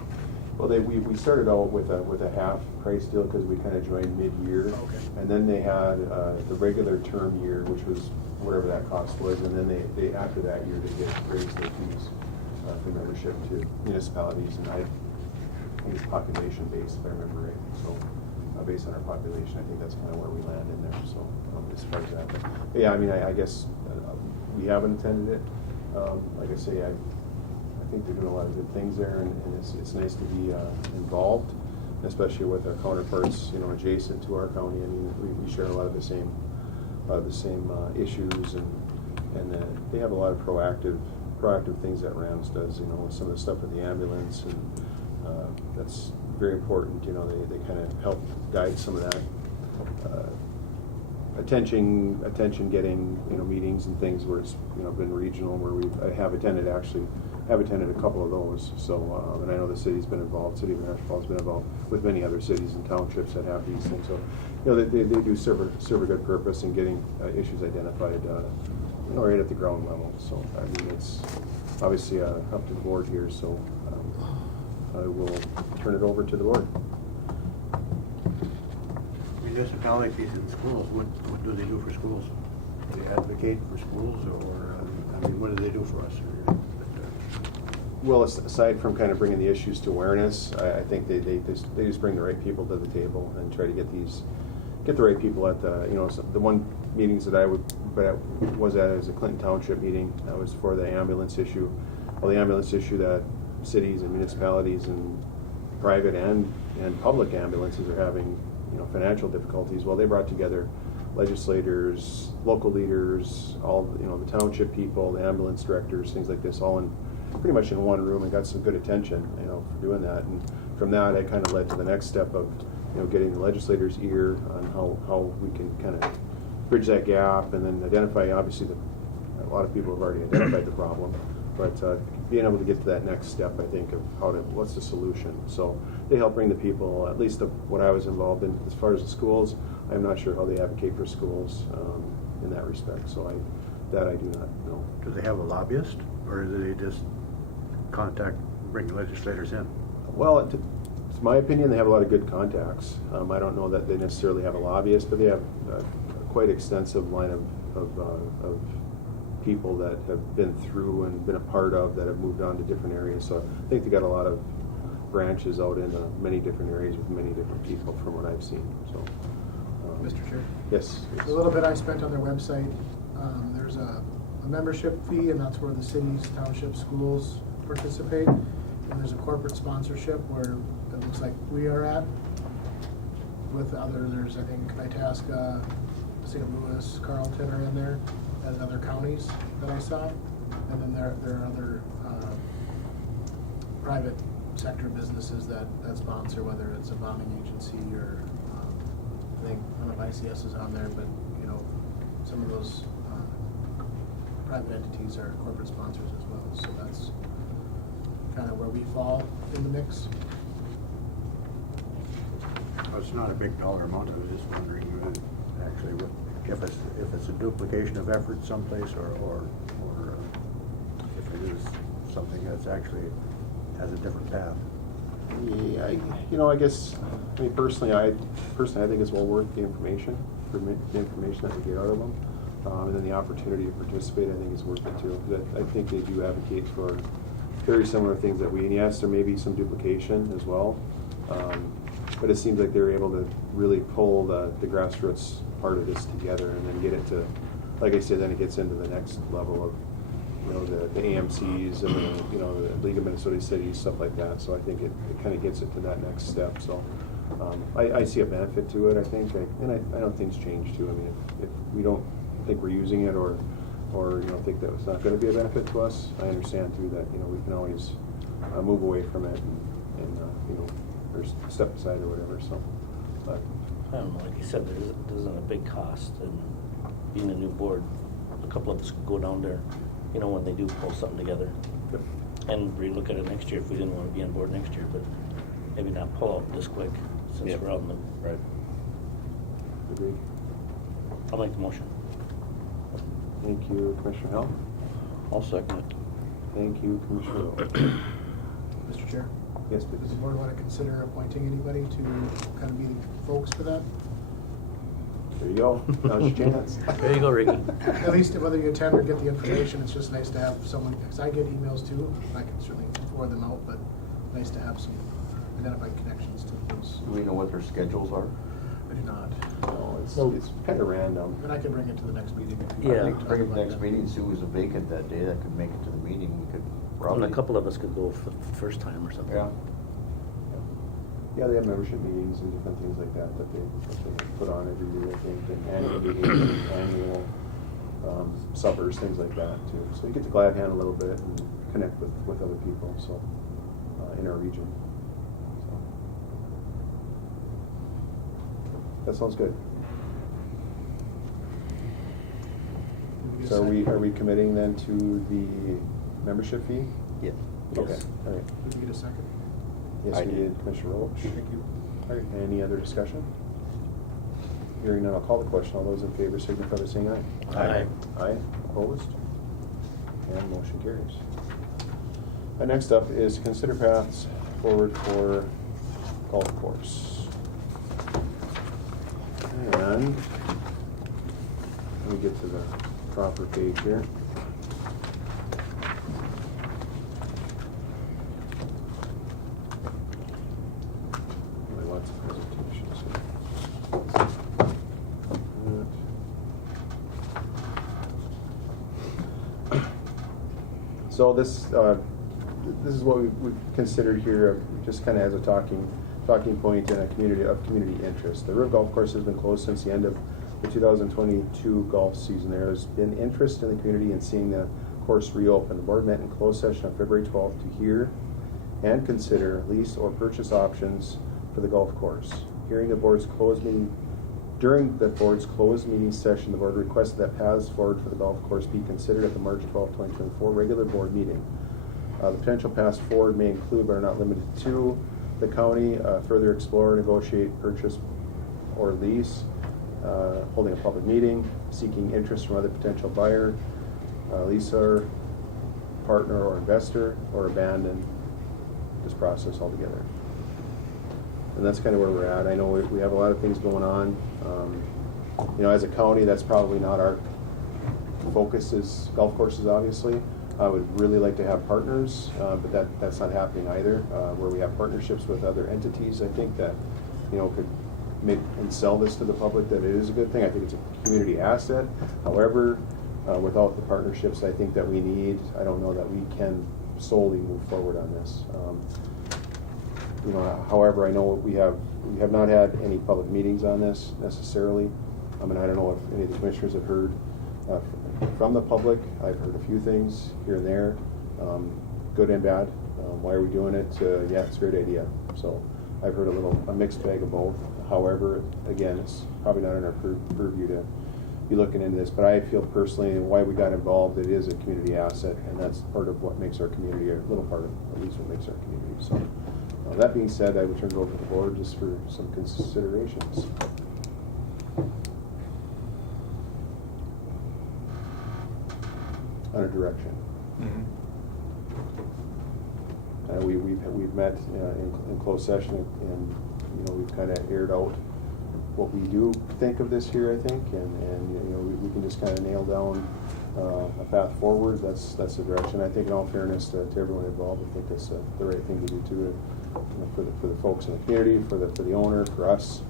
Well, we started out with a half price deal because we kind of joined mid-year. Okay. And then they had the regular term year, which was whatever that cost was, and then they after that year they get raised their fees for membership to municipalities, and I think it's population based if I remember right. So based on our population, I think that's kind of where we land in there. So as far as that, but yeah, I mean, I guess we haven't attended it. Like I say, I think they're doing a lot of good things there, and it's nice to be involved, especially with our counterparts, adjacent to our county. I mean, we share a lot of the same issues, and they have a lot of proactive things that Rams does. With some of the stuff with the ambulance, and that's very important. They kind of help guide some of that attention getting meetings and things where it's been regional, where I have attended a couple of those. So and I know the city's been involved. City of Nashville's been involved with many other cities and townships that have these things. So they do serve a good purpose in getting issues identified right at the ground level. So I mean, it's obviously up to the board here. So I will turn it over to the board. Municipalities and schools, what do they do for schools? Do they advocate for schools, or I mean, what do they do for us? Well, aside from kind of bringing the issues to awareness, I think they just bring the right people to the table and try to get the right people at the the one meetings that I was at is a Clinton Township meeting. That was for the ambulance issue. Well, the ambulance issue that cities and municipalities and private and public ambulances are having financial difficulties. Well, they brought together legislators, local leaders, all the township people, the ambulance directors, things like this, all in pretty much in one room, and got some good attention for doing that. And from that, I kind of led to the next step of getting the legislators' ear on how we can kind of bridge that gap, and then identify. Obviously, a lot of people have already identified the problem, but being able to get to that next step, I think, of what's the solution. So they help bring the people, at least what I was involved in. As far as the schools, I'm not sure how they advocate for schools in that respect. So I do not know. Do they have a lobbyist, or do they just bring legislators in? Well, it's my opinion, they have a lot of good contacts. I don't know that they necessarily have a lobbyist, but they have a quite extensive line of people that have been through and been a part of that have moved on to different areas. So I think they got a lot of branches out in many different areas with many different people from what I've seen. So, Mr. Chair? Yes. A little bit I spent on their website. There's a membership fee, and that's where the cities, townships, schools participate. And there's a corporate sponsorship where it looks like we are at. There's I think Itasca, St. Louis, Carleton are in there, and other counties that I saw. And then there are other private sector businesses that sponsor, whether it's a bonding agency or I think one of ICS is on there, but some of those private entities are corporate sponsors as well. So that's kind of where we fall in the mix. It's not a big dollar amount. I was just wondering, actually, if it's a duplication of effort someplace, or if it is something that's actually has a different path. Yeah, I guess, personally, I think it's well worth the information, the information that we get out of them. And then the opportunity to participate, I think is worth it too. 'Cause I think they do advocate for very similar things that we, and yes, there may be some duplication as well. But it seems like they're able to really pull the grassroots part of this together and then get it to, like I said, then it gets into the next level of, the AMCs and the League of Minnesota Cities, stuff like that. So I think it kind of gets it to that next step. So I see a benefit to it, I think, and I know things change too. I mean, if we don't think we're using it or think that it's not going to be a benefit to us, I understand too that we can always move away from it and or step aside or whatever. So, but I don't know, like you said, there isn't a big cost, and being a new board, a couple of us could go down there, when they do pull something together, yep. and relook at it next year if we didn't want to be on board next year, but maybe not pull out this quick since Yep. we're out in the. Right. Agreed. I'll make the motion. Thank you, Commissioner Hell. I'll second it. Thank you, Commissioner Rowe. Mr. Chair, Yes, does please. the board want to consider appointing anybody to kind of be the folks for that? There you go. Now's your chance. There you go, Ricky. At least whether you attend or get the information, it's just nice to have someone, because I get emails too, I can certainly forward them out, but nice to have some identified connections to those. Do we know what their schedules are? I do not. No, it's Well- kind of random. And I can bring it to the next meeting. If you Yeah. want to Bring it talk to about next that. meeting, Sue was vacant that day, that could make it to the meeting, we could And probably. a couple of us could go for the first time or something. Yeah. Yeah, they have membership meetings and different things like that they put on every year, I think, and annual meetings, and annual suppers, things like that too. So you get to glad hand a little bit and connect with other people, so, in our region. So. That sounds good. Did we get a So second? are we committing then to the membership fee? Yes. Okay, all right. Did we get a second? Yes, I we did. did, Commissioner Roach. Thank you. All right, any other discussion? Hearing none, I'll call the question. All those in favor signify by saying aye. Aye. Aye, opposed? And motion carries. Next up is consider paths forward for golf course. And let me get to the proper page here. Lots of presentations here. So this is what we've considered here, just kind of as a talking point and a community interest. The Riv Golf Course has been closed since the end of the 2022 golf season. There has been interest in the community in seeing the course reopen. The board met in closed session on February 12th to hear and consider lease or purchase options for the golf course. During the board's closed meeting session, the board requested that paths forward for the golf course be considered at the March 12, 2024 regular board meeting. The potential paths forward may include, but are not limited to, the county further explore, negotiate, purchase, or lease, holding a public meeting, seeking interest from other potential buyer, leaser, partner, or investor, or abandon this process altogether. And that's kind of where we're at. I know we have a lot of things going on. As a county, that's probably not our focus is golf courses, obviously. I would really like to have partners, but that's not happening either. Where we have partnerships with other entities, I think that, could make and sell this to the public, that it is a good thing. I think it's a community asset. However, without the partnerships I think that we need, I don't know that we can solely move forward on this. However, I know we have not had any public meetings on this necessarily. I don't know if any of the commissioners have heard from the public. I've heard a few things here and there, good and bad. Why are we doing it? Yeah, it's a great idea. So I've heard a mixed bag of both. However, again, it's probably not in our purview to be looking into this. But I feel personally why we got involved. It is a community asset, and that's part of what makes our community, a little part of at least what makes our community. So. That being said, I would turn it over to the board just for some considerations. on a direction. We've met in closed session, and we've kind of aired out what we do think of this here, I think, and we can just kind of nail down a path forward. That's the direction. I think, in all fairness to everyone involved, I think it's the right thing to do too, for the folks in the community, for the owner, for us.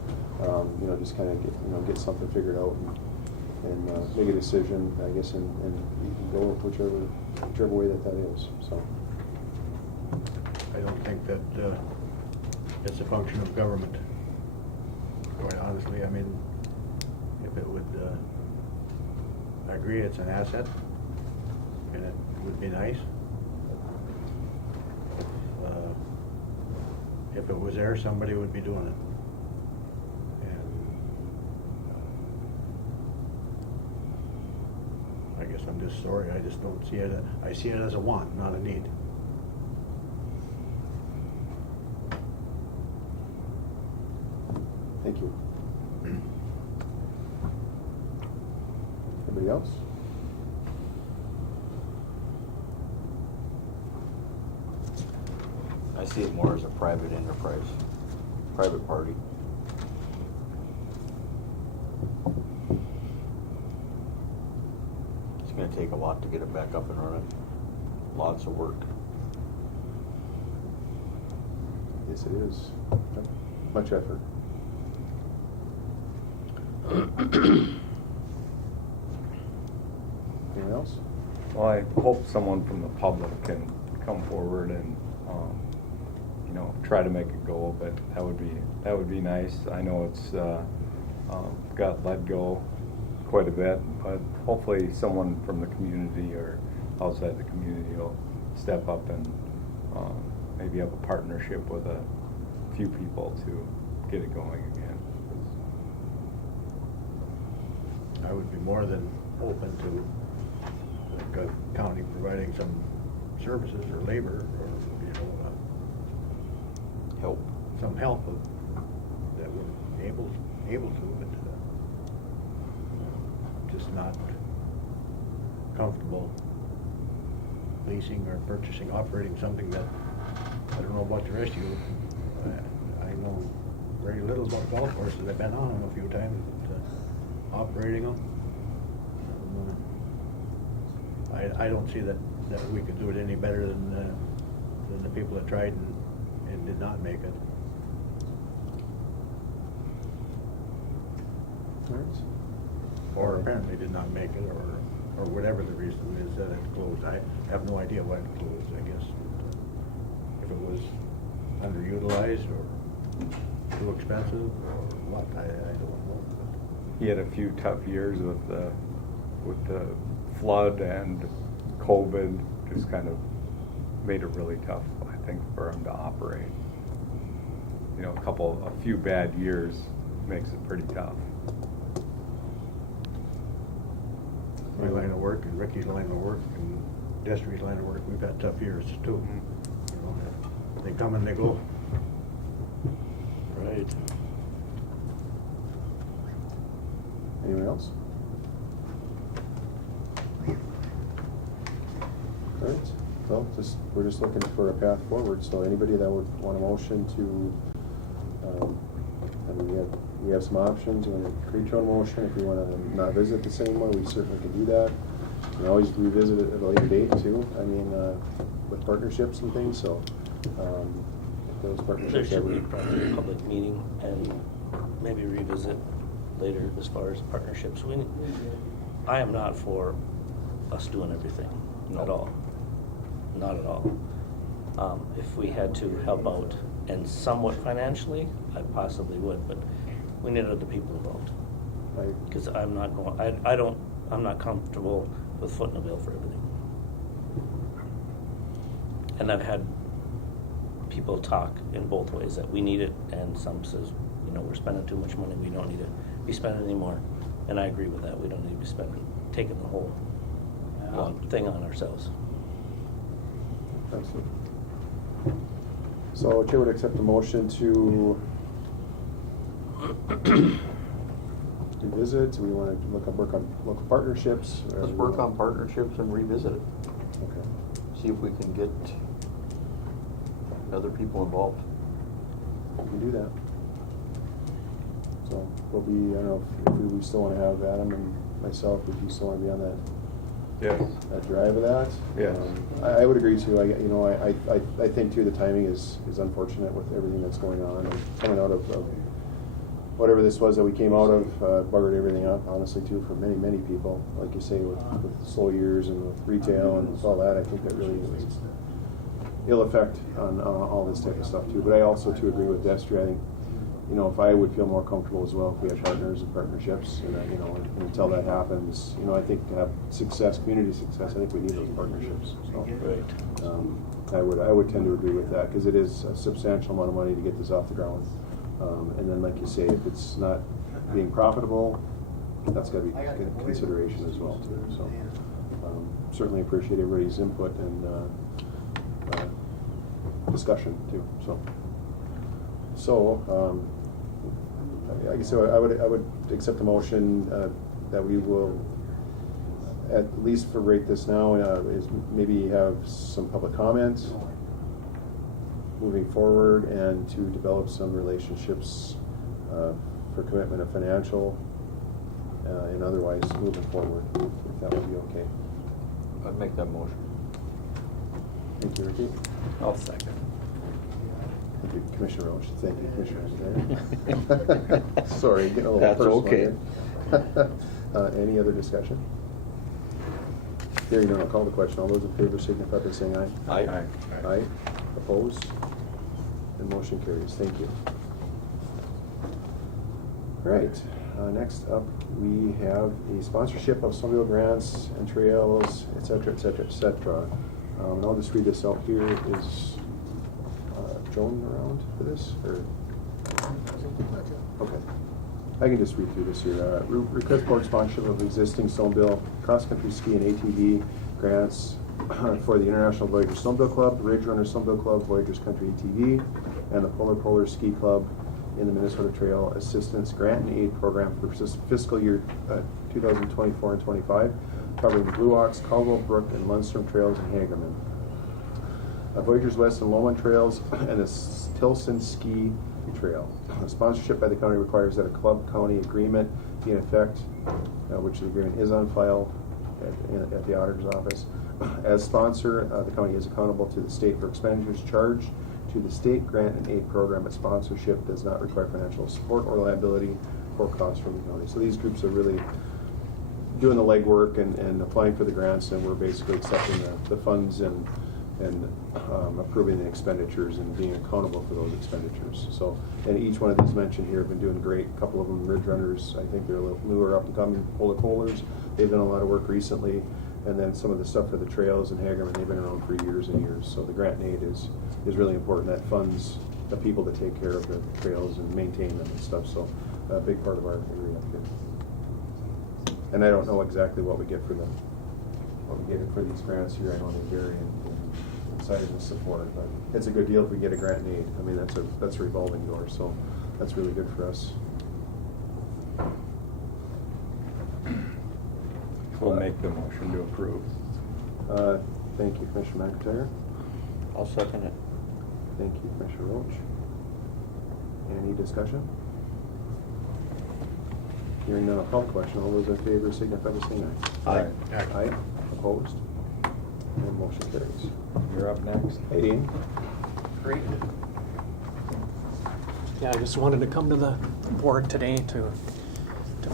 Just kind of get something figured out and make a decision, I guess, and you can go whichever way that is. So. I don't think that it's a function of government. Quite honestly, I mean, if it would, I agree it's an asset, and it would be nice. If it was there, somebody would be doing it. And I guess I'm just sorry, I just don't see it, I see it as a want, not a need. Thank you. Anybody else? I see it more as a private enterprise, private party. It's gonna take a lot to get it back up and running. Lots of work. Yes, it is. Much effort. Anyone else? Well, I hope someone from the public can come forward and, try to make it go, but that would be nice. I know it's got let go quite a bit, but hopefully someone from the community or outside the community will step up and maybe have a partnership with a few people to get it going again. I would be more than open to like a county providing some services or labor or Help. some help that we're able to, but just not comfortable leasing or purchasing, operating something that I don't know about the rest of you. I know very little about golf courses. I've been on them a few times, but operating them, I don't see that we could do it any better than the people that tried and did not make it. Or apparently did not make it, or whatever the reason is that it closed. I have no idea why it closed, I guess. If it was underutilized or too expensive or what, I don't know. He had a few tough years with the flood and COVID, just kind of made it really tough, I think, for him to operate. A few bad years makes it pretty tough. My line of work and Ricky's line of work and Destry's line of work, we've had tough years too. They come and they go. Right. Anyone else? All right. Well, we're just looking for a path forward. So anybody that would want a motion to, we have some options. We want to create your own motion. If we want to not visit the same one, we certainly can do that. We can always revisit it at a later date too. I mean, with partnerships and things. So if those There partnerships should ever. be probably a public meeting and maybe revisit later as far as partnerships. I am not for us doing everything, at all. Not at all. If we had to help out and somewhat financially, I possibly would, but we need other people involved. Right. Because I'm not comfortable with footing the bill for everything. And I've had people talk in both ways, that we need it, and some says, we're spending too much money, we don't need to be spending any more. And I agree with that. We don't need to be taking the whole thing on ourselves. Absolutely. So Chair would accept a motion to revisit? Do we want to work on local partnerships? Let's work on partnerships and revisit it. Okay. See if we can get other people involved. We can do that. So we'll be, I don't know if we still want to have Adam and myself, if you still want to be on that, Yes. that drive of that. Yes. I would agree too. I think too the timing is unfortunate with everything that's going on and coming out of whatever this was that we came out of, buggered everything up, honestly too, for many, many people. Like you say, with slow years and with retail and with all that, I think that really was ill effect on all this type of stuff too. But I also too agree with Destry. I think, if I would feel more comfortable as well if we had partners and partnerships, and until that happens, I think to have success, community success, I think we need those partnerships. So, Right. I would tend to agree with that because it is a substantial amount of money to get this off the ground. And then, like you say, if it's not being profitable, that's got to be a consideration as well too. So, certainly appreciate everybody's input and discussion too. So, I guess I would accept the motion that we will, at least for right this now, is maybe have some public comments moving forward and to develop some relationships for commitment of financial and otherwise moving forward, if that would be okay. I'd make that motion. Thank you, Ricky. I'll second. Thank you, Commissioner Roach. Thank you, Commissioner Adair. Sorry, getting a little That's personal okay. here. Any other discussion? Hearing none, I'll call the question. All those in favor signify by saying aye. Aye. Aye. Opposed? And motion carries. Thank you. All right. Next up, we have a sponsorship of snowmobile grants and trails, et cetera, et cetera, et cetera. And I'll just read this out here. Is Joan around for this? Or? Okay. I can just read through this here. Request board sponsorship of existing snowmobile, cross-country ski and ATV grants for the International Voyagers Snowmobile Club, Ridge Runner Snowmobile Club, Voyagers Country ATV, and the Polar Ski Club in the Minnesota Trail Assistance Grant and Aid Program for fiscal year 2024 and 25, covering the Blue Ox, Caldwell Brook, and Lundstrom Trails in Hagerman. Voyagers West and Lowman Trails, and the Tilson Ski Trail. Sponsorship by the county requires that a club-county agreement be in effect, which the agreement is on file at the auditor's office. As sponsor, the county is accountable to the state for expenditures charged to the state grant and aid program, but sponsorship does not require financial support or liability or costs from the county. So these groups are really doing the legwork and applying for the grants, and we're basically accepting the funds and approving the expenditures and being accountable for those expenditures. So, and each one of these mentioned here have been doing great. A couple of them, Ridge Runners, I think they're a little newer up and coming. Polar Polars, they've done a lot of work recently. And then some of the stuff for the trails and Hagerman, they've been around for years and years. So the grant and aid is really important. That funds the people to take care of the trails and maintain them and stuff. So a big part of our area up here. And I don't know exactly what we get for for these grants here. I know they vary in size and support, but it's a good deal if we get a grant and aid. I mean, that's a revolving door, so that's really good for us. We'll make the motion to approve. Thank you, Commissioner McIntyre. I'll second it. Thank you, Commissioner Roach. Any discussion? Hearing none, I'll call the question. All those in favor signify by saying aye. Aye. Aye. Opposed? And motion carries. You're up next. Hey, Dean. Great. Yeah, I just wanted to come to the board today to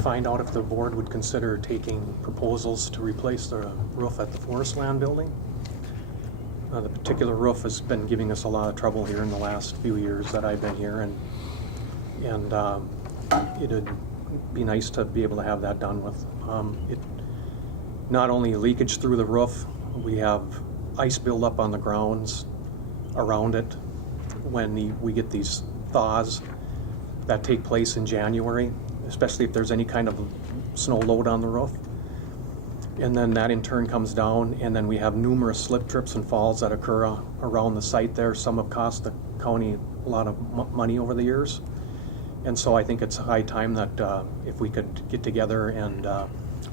find out if the board would consider taking proposals to replace the roof at the Forest Land building. The particular roof has been giving us a lot of trouble here in the last few years that I've been here, and it'd be nice to be able to have that done with. It not only leakage through the roof, we have ice buildup on the grounds around it when we get these thaws that take place in January, especially if there's any kind of snow load on the roof. And then that in turn comes down, and then we have numerous slip trips and falls that occur around the site there. Some have cost the county a lot of money over the years. And so I think it's high time that if we could get together and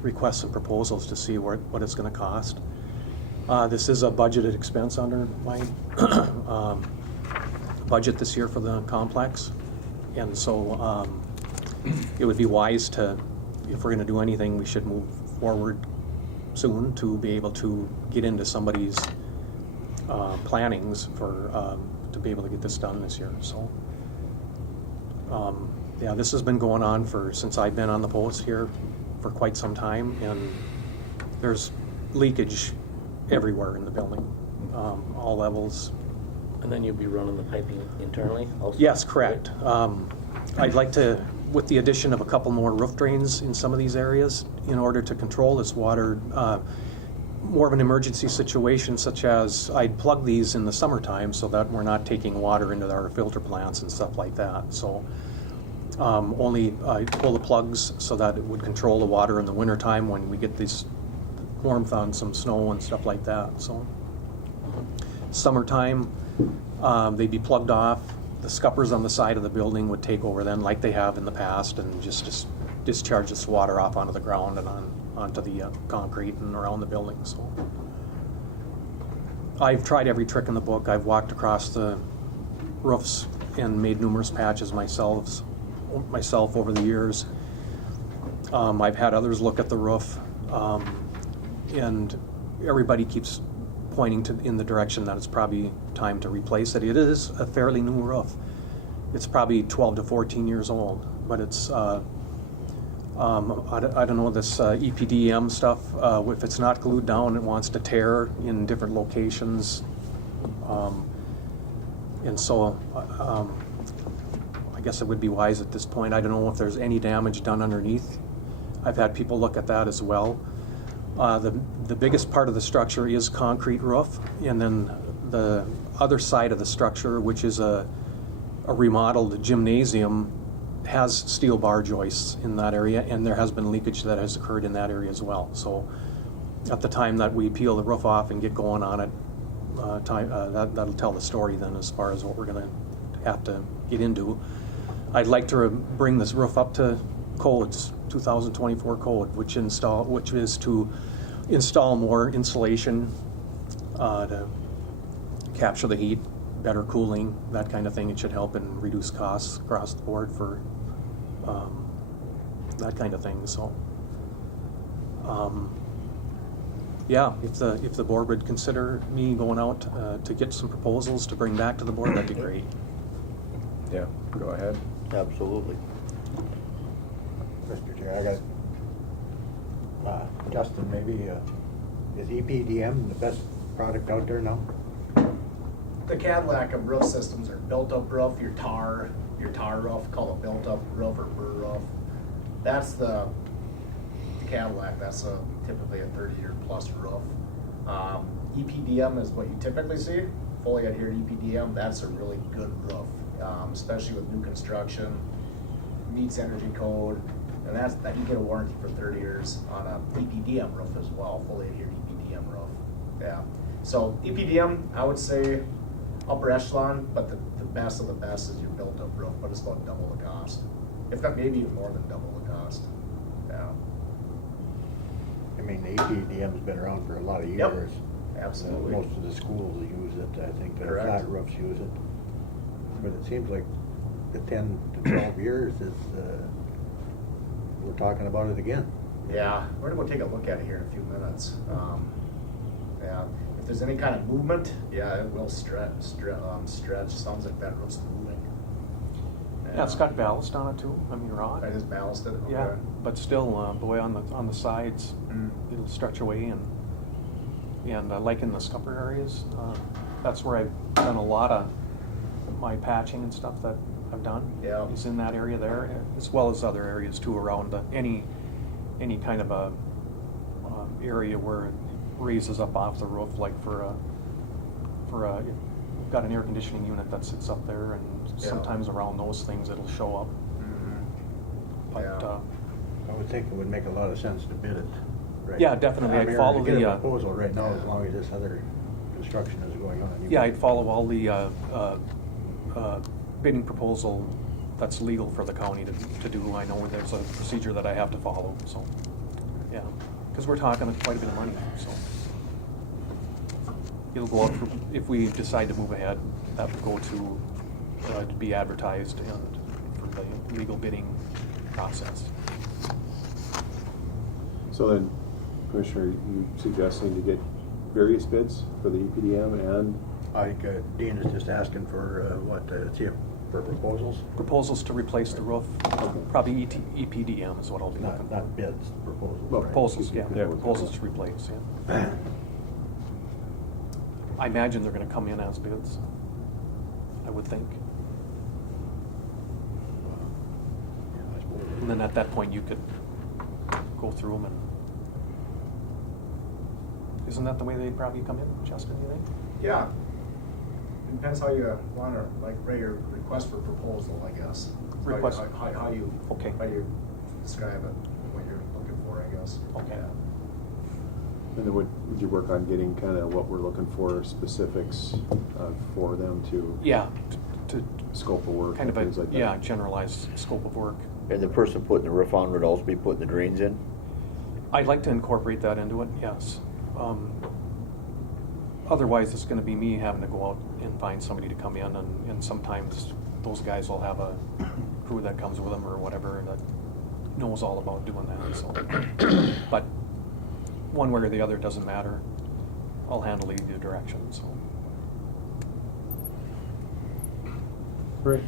request some proposals to see what it's going to cost. This is a budgeted expense under my budget this year for the complex. And so it would be wise to, if we're going to do anything, we should move forward soon to be able to get into somebody's plannings for to be able to get this done this year. So yeah, this has been going on since I've been on the post here for quite some time, and there's leakage everywhere in the building, all levels. And then you'll be running the piping internally also? Yes, correct. I'd like to, with the addition of a couple more roof drains in some of these areas, in order to control this water, more of an emergency situation, such as I'd plug these in the summertime so that we're not taking water into our filter plants and stuff like that. So only I pull the plugs so that it would control the water in the wintertime when we get this warmth on some snow and stuff like that. So summertime, they'd be plugged off. The scuppers on the side of the building would take over then, like they have in the past, and just discharge this water off onto the ground and onto the concrete and around the building. So I've tried every trick in the book. I've walked across the roofs and made numerous patches myself over the years. I've had others look at the roof, and everybody keeps pointing in the direction that it's probably time to replace it. It is a fairly new roof. It's probably 12 to 14 years old, but it's I don't know, this EPDM stuff, if it's not glued down, it wants to tear in different locations, and so I guess it would be wise at this point. I don't know if there's any damage done underneath. I've had people look at that as well. The biggest part of the structure is concrete roof, and then the other side of the structure, which is a remodeled gymnasium, has steel bar joists in that area, and there has been leakage that has occurred in that area as well. So at the time that we peel the roof off and get going on it, that'll tell the story then as far as what we're going to have to get into. I'd like to bring this roof up to codes, 2024 code, which is to install more insulation to capture the heat, better cooling, that kind of thing. It should help and reduce costs across the board for that kind of thing. So yeah, if the board would consider me going out to get some proposals to bring back to the board, that'd be great. Yeah, go ahead. Absolutely. Mr. Chair, I got, Justin, maybe, is EPDM the best product out there now? The Cadillac of roof systems are built-up roof, your tar roof, called a built-up roof or burr roof. That's the Cadillac. That's typically a 30-year plus roof. EPDM is what you typically see. Fully adhered EPDM. That's a really good roof, especially with new construction. Meets energy code, and that you get a warranty for 30 years on a EPDM roof as well. Fully adhered EPDM roof. Yeah. So EPDM, I would say upper echelon, but the best of the best is your built-up roof, but it's about double the cost. If not, maybe even more than double the cost. Yeah. I mean, the EPDM's been around for a lot of years. Yep. Absolutely. Most of the schools use it. I think the Correct. flat roofs use it. But it seems like the 10 to 12 years is, we're talking about it again. Yeah, we're gonna go take a look at it here in a few minutes. Yeah, if there's any kind of movement, yeah, it will stretch. Sounds like that roof's moving. Yeah, it's got ballast on it too. I mean, rod. I just ballasted it. Okay. Yeah, but still, boy, on the sides, Mm. it'll stretch away, and like in the scupper areas, that's where I've done a lot of my patching and stuff that I've done. Yeah. Is in that area there, as well as other areas too around any kind of a area where it raises up off the roof, like you've got an air conditioning unit that sits up there, and Yeah. sometimes around those things it'll show up. Mm-hmm. But Yeah. I would think it would make a lot of sense to bid it. Right. Yeah, definitely. I'd follow to get the, a proposal right now, as long as this other construction is going on. Yeah, I'd follow all the bidding proposal that's legal for the county to do. I know there's a procedure that I have to follow, so, yeah. Because we're talking quite a bit of money, so. It'll go out for, if we decide to move ahead, that would go to be advertised and for the legal bidding process. So then, Commissioner, you suggesting to get various bids for the EPDM and? I think Dean is just asking for, for proposals? Proposals to replace the roof, probably EPDM is what I'll be looking for. Not bids, proposals. Well, right? Proposals, yeah, Yeah. proposals to replace, yeah. I imagine they're gonna come in as bids, I would think. Yeah, I suppose. And then at that point, you could go through them and, isn't that the way they'd probably come in, Justin, you think? Yeah. Depends how you want to, like, write your request for proposal, I guess. Request. How you Okay. how you describe it, what you're looking for, I guess. Okay. And then would you work on getting kind of what we're looking for, specifics for them to Yeah, to scope of work kind and of a, things like that? yeah, generalized scope of work. And the person putting the roof on would also be putting the drains in? I'd like to incorporate that into it, yes. Otherwise, it's gonna be me having to go out and find somebody to come in, and sometimes those guys will have a crew that comes with them or whatever that knows all about doing that, so. But one way or the other, doesn't matter. I'll handle either direction, so. Right.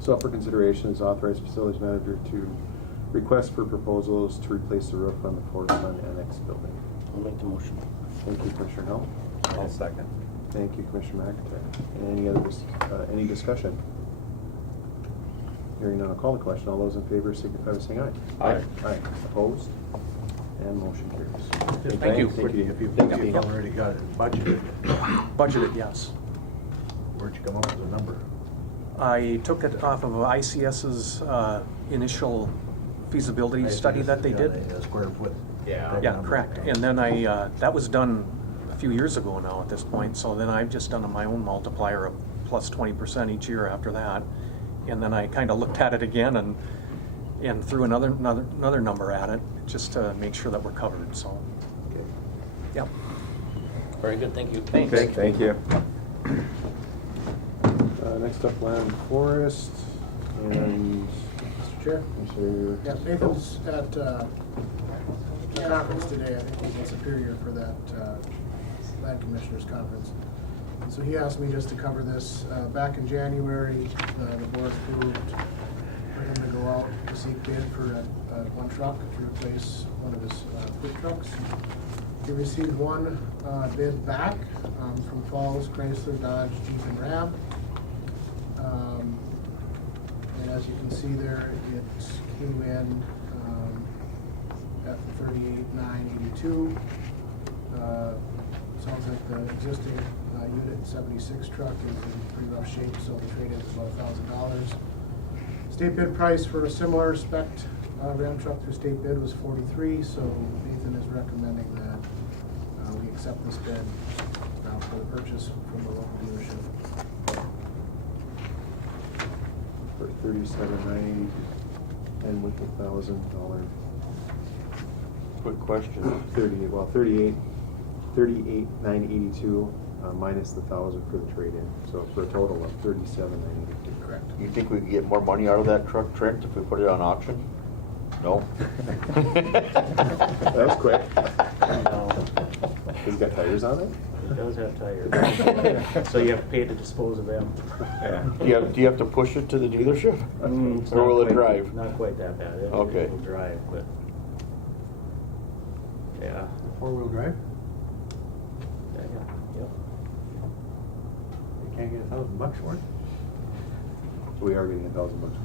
So up for consideration is authorized facilities manager to request for proposals to replace the roof on the Forest Fund Annex building. I'll make the motion. Thank you, Commissioner Hill. I'll second. Thank you, Commissioner McIntyre. Any discussion? Hearing none, I'll call the question. All those in favor signify by saying aye. Aye. Aye. Opposed? And motion carries. Just Thank you. Thank you. If you've Thank you. already got it budgeted, Budgeted, yes. where'd you come up with the number? I took it off of ICS's initial feasibility study that they did. A square foot. Yeah. Yeah, correct. And then that was done a few years ago now at this point, so then I've just done my own multiplier of plus 20% each year after that. And then I kind of looked at it again and threw another number at it, just to make sure that we're covered, so. Okay. Yep. Very good, thank you. Thanks. Okay, thank you. Next up, land and forest, and Mr. Chair? Commissioner. Yeah, Nathan's at a conference today. I think he's in Superior for that Land Commissioners Conference. And so he asked me just to cover this. Back in January, the board approved for him to go out to seek bid for one truck to replace one of his quick trucks. He received one bid back from Falls, Chrysler, Dodge, Jeep, and Ram. And as you can see there, it came in at $38,982. Sounds like the existing Unit 76 truck is in pretty rough shape, so the trade-in is about $1,000. State bid price for a similar spec Ram truck through state bid was $43,000, so Nathan is recommending that we accept this bid for the purchase from the local dealership. For $37,980 and with $1,000. Quick question. $38,982 minus the $1,000 for the trade-in, so for a total of $37,982. Correct. You think we could get more money out of that truck, Trent, if we put it on auction? No? That was quick. Has it got tires on it? It does have tires. So you have to pay to dispose of them. Yeah. Do you have to push it to the dealership? It's Or not will it quite- drive? Not quite that bad. Okay. It'll drive, but. Yeah. Four-wheel drive? Yeah, yep. You can't get $1,000 for it? We are getting $1,000 for that.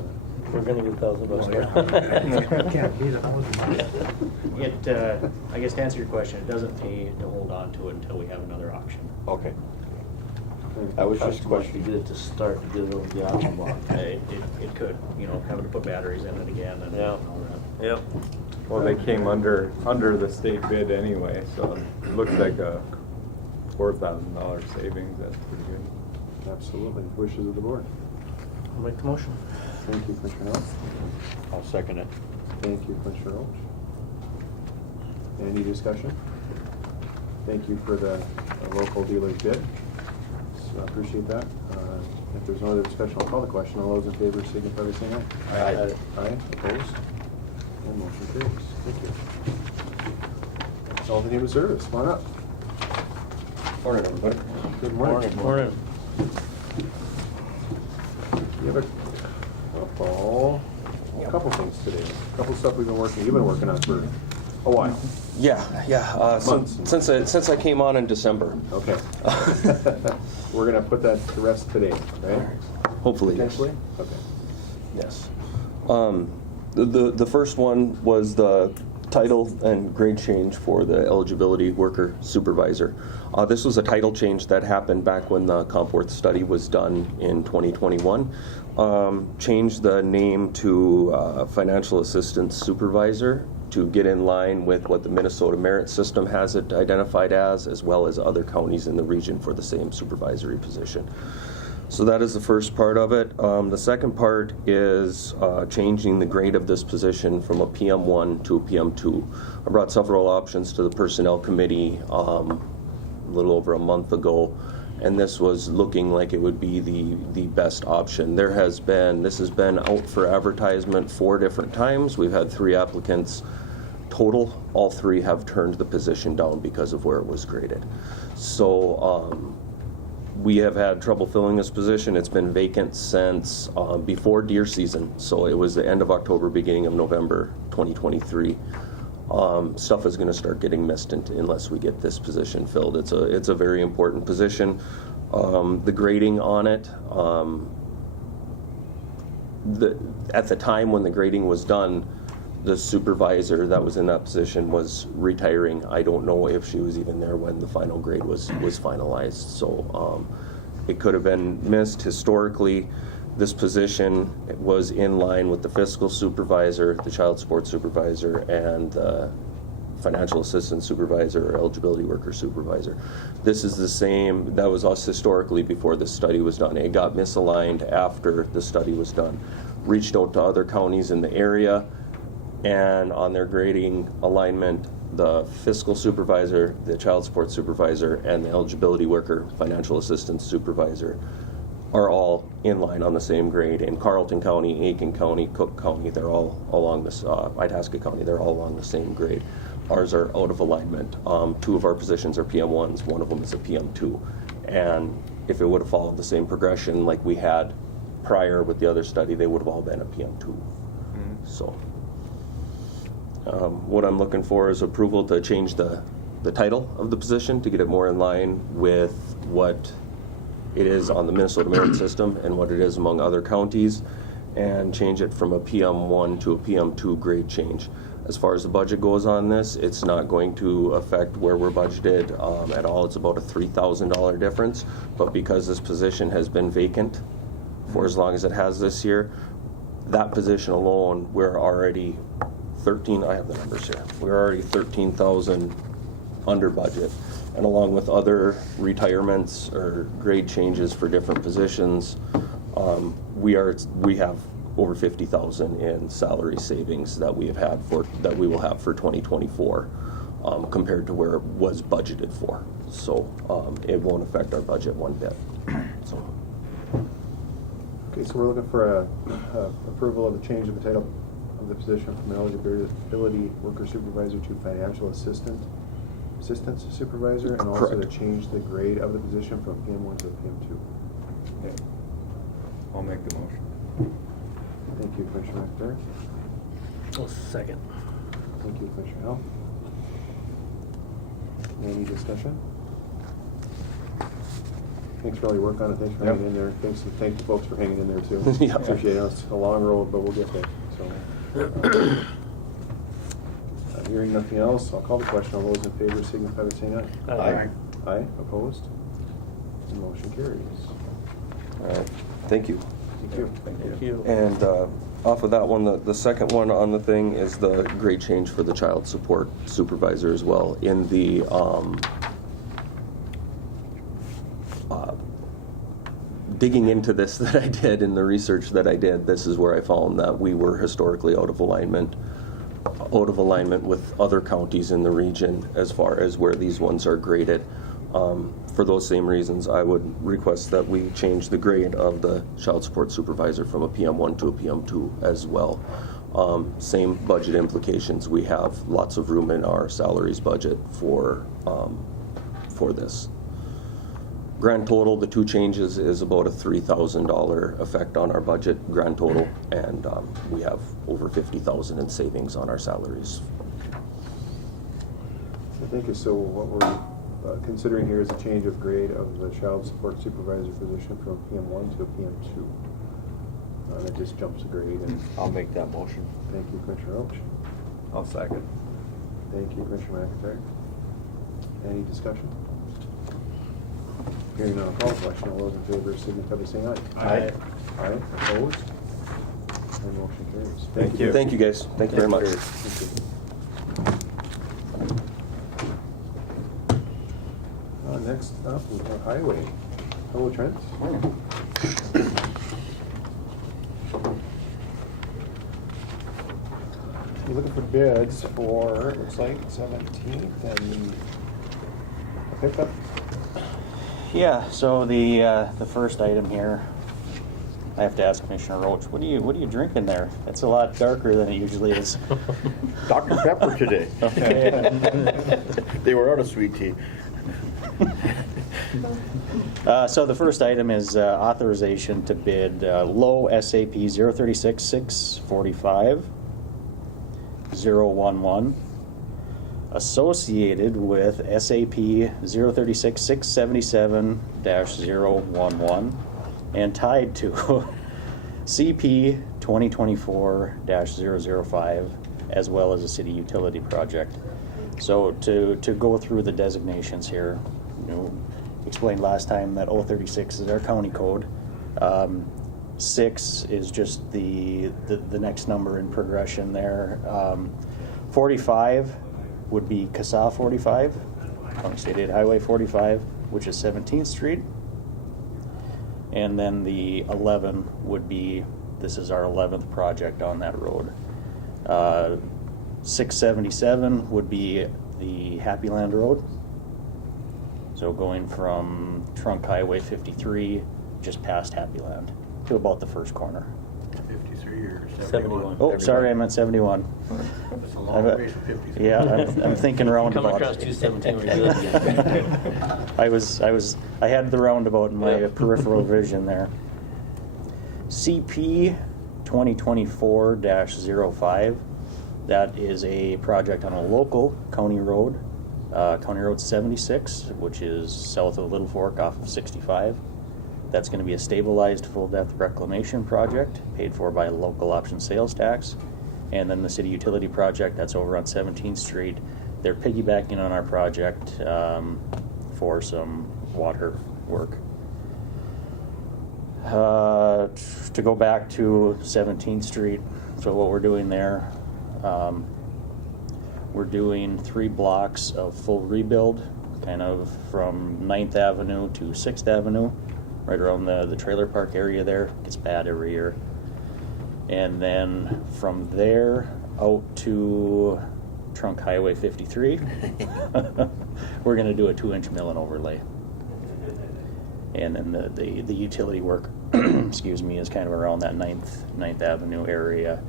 We're gonna get $1,000 Well, for yeah. it. Can't beat $1,000. It, I guess to answer your question, it doesn't pay to hold on to it until we have another auction. Okay. That was just a If you question. did it to start, to get it over the option block. It could, having to put batteries in it again and Yeah. all that. Yep. Well, they came under the state bid anyway, so it looks like a $4,000 savings. That's pretty good. Absolutely. Wishes of the board. I'll make the motion. Thank you, Commissioner Hill. I'll second it. Thank you, Commissioner Roach. Any discussion? Thank you for the local dealer's bid. So I appreciate that. If there's no other discussion, I'll call the question. All those in favor signify by saying aye. Aye. Aye, opposed? And motion carries. Thank you. All the name of service, come on up. Morning, everybody. Good morning. Morning. You have a couple things today. A couple stuff you've been working on for a while. Yeah. Months. Since I came on in December. Okay. We're gonna put that to rest today, right? Hopefully. Potentially? Okay. Yes. The first one was the title and grade change for the eligibility worker supervisor. This was a title change that happened back when the Compworth study was done in 2021. Changed the name to financial assistance supervisor to get in line with what the Minnesota Merit System has it identified as well as other counties in the region for the same supervisory position. So that is the first part of it. The second part is changing the grade of this position from a PM1 to a PM2. I brought several options to the Personnel Committee a little over a month ago, and this was looking like it would be the best option. This has been out for advertisement 4 different times. We've had 3 applicants total. All 3 have turned the position down because of where it was graded. So we have had trouble filling this position. It's been vacant since before deer season. So it was the end of October, beginning of November 2023. Stuff is going to start getting missed unless we get this position filled. It's a very important position. The grading on it, at the time when the grading was done, the supervisor that was in that position was retiring. I don't know if she was even there when the final grade was finalized. So it could have been missed. Historically, this position was in line with the fiscal supervisor, the child support supervisor, and the financial assistance supervisor or eligibility worker supervisor. This is the same. That was us historically before this study was done. It got misaligned after the study was done. Reached out to other counties in the area, and on their grading alignment, the fiscal supervisor, the child support supervisor, and the eligibility worker, financial assistance supervisor are all in line on the same grade. In Carleton County, Aiken County, Cook County, they're all along this, Itasca County, they're all along the same grade. Ours are out of alignment. 2 of our positions are PM1s, 1 of them is a PM2. And if it would have followed the same progression like we had prior with the other study, they would have all been a PM2. Mm-hmm. So what I'm looking for is approval to change the title of the position to get it more in line with what it is on the Minnesota Merit System and what it is among other counties, and change it from a PM1 to a PM2 grade change. As far as the budget goes on this, it's not going to affect where we're budgeted at all. It's about a $3,000 difference, but because this position has been vacant for as long as it has this year, that position alone, we're already I have the numbers here. We're already 13,000 under budget, and along with other retirements or grade changes for different positions, we have over 50,000 in salary savings that we will have for 2024, compared to where it was budgeted for. So it won't affect our budget one bit. So. Okay, so we're looking for approval of the change of the title of the position from eligibility worker supervisor to financial assistance supervisor, and also Correct. to change the grade of the position from PM1 to PM2. Okay. I'll make the motion. Thank you, Commissioner McDermott. Oh, second. Thank you, Commissioner Hill. Any discussion? Thanks for all your work on it. Thanks for hanging in there. Thank you folks for hanging in there too. Yeah. Appreciate it. It's a long road, but we'll get there. So, hearing nothing else, I'll call the question. All those in favor signify by saying aye. Aye. Aye. Opposed? The motion carries. All right. Thank you. Thank you. Thank you. And off of that one, the second one on the thing is the grade change for the child support supervisor as well. In the digging into this that I did and the research that I did, this is where I found that we were historically out of alignment with other counties in the region as far as where these ones are graded. For those same reasons, I would request that we change the grade of the child support supervisor from a PM1 to a PM2 as well. Same budget implications. We have lots of room in our salaries budget for this. Grand total, the two changes is about a $3,000 effect on our budget, grand total, and we have over $50,000 in savings on our salaries. Thank you. So what we're considering here is a change of grade of the child support supervisor position from PM1 to a PM2. And it just jumps a grade. And I'll make that motion. thank you, Commissioner Roach. I'll second. Thank you, Commissioner McIntyre. Any discussion? Hearing none, call the question. All those in favor signify by saying aye. Aye. Aye. Opposed? And motion carries. Thank you. Thank you, guys. Thank you very much. Thank you. Next up, we have Highway. Hello, Trent. You're looking for bids for, it looks like, 17th and a pickup. Yeah, so the first item here, I have to ask Commissioner Roach, what are you drinking there? It's a lot darker than it usually is. Dr. Pepper today. They were out of sweet tea. So the first item is authorization to bid low SAP 036-645 011 associated with SAP 036-677-011 and tied to CP 2024-005 as well as a city utility project. So to go through the designations here, explained last time that 036 is our county code. 6 is just the next number in progression there. 45 would be CASA 45, County State Aid Highway 45, which is 17th Street. And then the 11 would be, this is our 11th project on that road. 677 would be the Happy Land Road. So going from Trunk Highway 53, just past Happy Land, to about the first corner. 53 or 71. Oh, sorry, I meant 71. That's a long ways from 53. Yeah, I'm thinking Come roundabout. across 217, we're good again. I had the roundabout in my peripheral vision there. CP 2024-05, that is a project on a local county road, County Road 76, which is south of Little Fork off of 65. That's going to be a stabilized full-depth reclamation project paid for by local option sales tax. And then the city utility project, that's over on 17th Street. They're piggybacking on our project for some water work. To go back to 17th Street, so what we're doing there, we're doing 3 blocks of full rebuild, kind of from 9th Avenue to 6th Avenue, right around the trailer park area there. It gets bad every year. And then from there out to Trunk Highway 53, we're going to do a 2-inch mill and overlay. And then the utility work, excuse me, is kind of around that 9th Avenue area.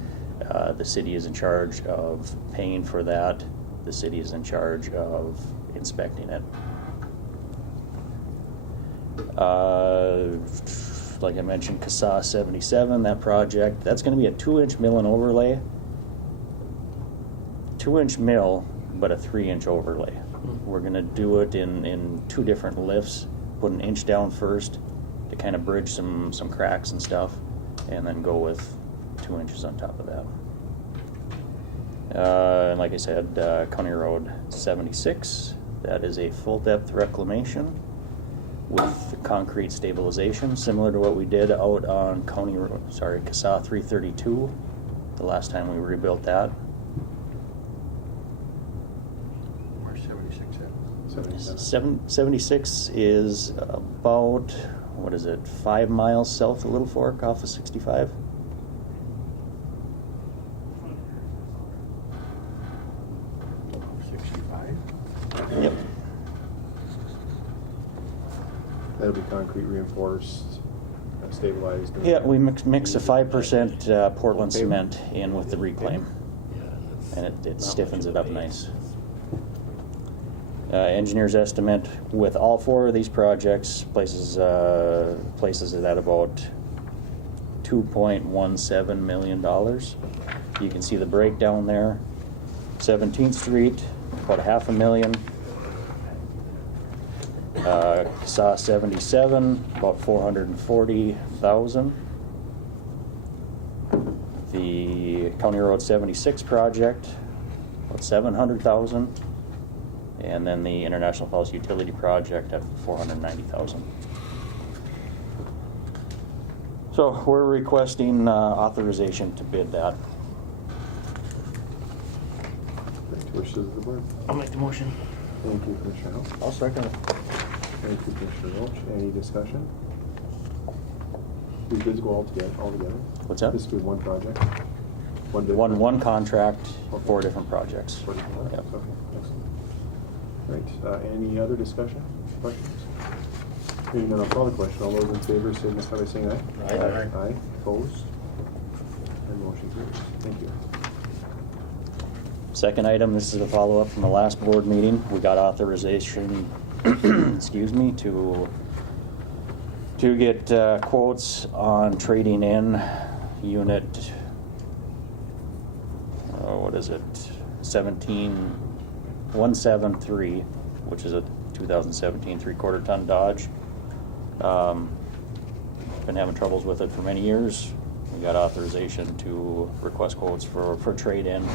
The city is in charge of paying for that. The city is in charge of inspecting it. Like I mentioned, CASA 77, that project, that's going to be a 2-inch mill and overlay. 2-inch mill, but a 3-inch overlay. We're going to do it in 2 different lifts. Put an inch down first to kind of bridge some cracks and stuff, and then go with 2 inches on top of that. And like I said, County Road 76, that is a full depth reclamation with concrete stabilization, similar to what we did out on CASA 332, the last time we rebuilt that. Where's 76 at? 77. 76 is about what is it, 5 miles south of Little Fork off of 65. Yep. That'll be concrete reinforced, stabilized. Yeah, we mix a 5% Portland cement in with the reclaim, and it stiffens it up nice. Engineer's estimate with all 4 of these projects places it at about $2.17 million. You can see the breakdown there. 17th Street, about $500,000. SAW 77, about $440,000. The County Road 76 project, about $700,000. And then the International Falls Utility Project at $490,000. So we're requesting authorization to bid that. Wishes of the board. I'll make the motion. Thank you, Commissioner Hill. I'll second it. Thank you, Commissioner Roach. Any discussion? These bids go all together? What's that? This will be one project? One bid? One contract, Okay. 4 different projects. 4 different projects. Yep. Okay, excellent. Right, any other discussion, questions? Hearing none, I'll call the question. All those in favor signify by saying aye. Aye. Aye, opposed? And motion carries. Thank you. Second item, this is a follow-up from the last board meeting. We got authorization, excuse me, to get quotes on trading in unit, what is it, 173, which is a 2017 3/4 ton Dodge. Been having troubles with it for many years. We got authorization to request quotes for trade-in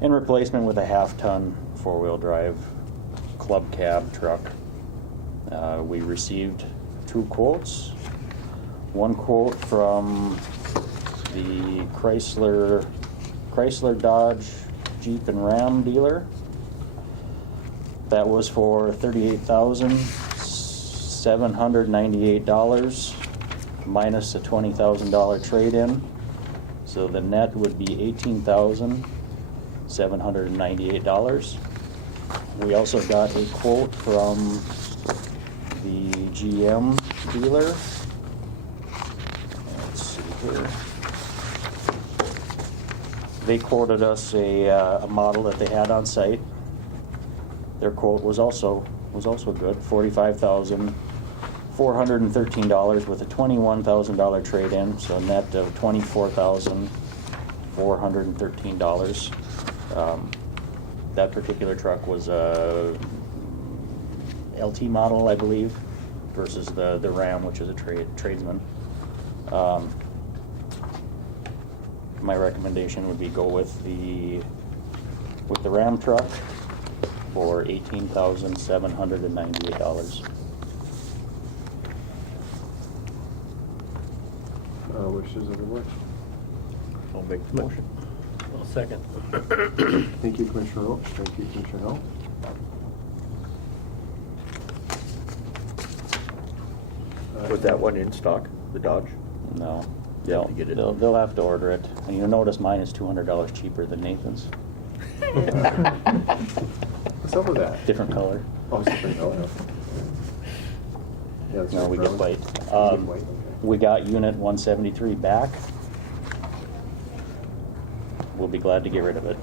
in replacement with a 1/2 ton 4-wheel drive club cab truck. We received 2 quotes. One quote from the Chrysler Dodge Jeep and Ram dealer. That was for $38,798 minus a $20,000 trade-in. So the net would be $18,798. We also got a quote from the GM dealer. Let's see here. They quoted us a model that they had on site. Their quote was also good, $45,413 with a $21,000 trade-in, so a net of $24,413. That particular truck was a LT model, I believe, versus the Ram, which is a tradesman. My recommendation would be go with the Ram truck for $18,798. Wishes of the board. I'll make the motion. I'll second. Thank you, Commissioner Roach. Thank you, Commissioner Hill. Was that one in stock, the Dodge? No. You have to get it. They'll have to order it. And you'll notice mine is $200 cheaper than Nathan's. What's up with that? Different color. Oh, it's different color. Yeah, that's No, right, we get Brown. white. You get white, okay. We got unit 173 back. We'll be glad to get rid of it.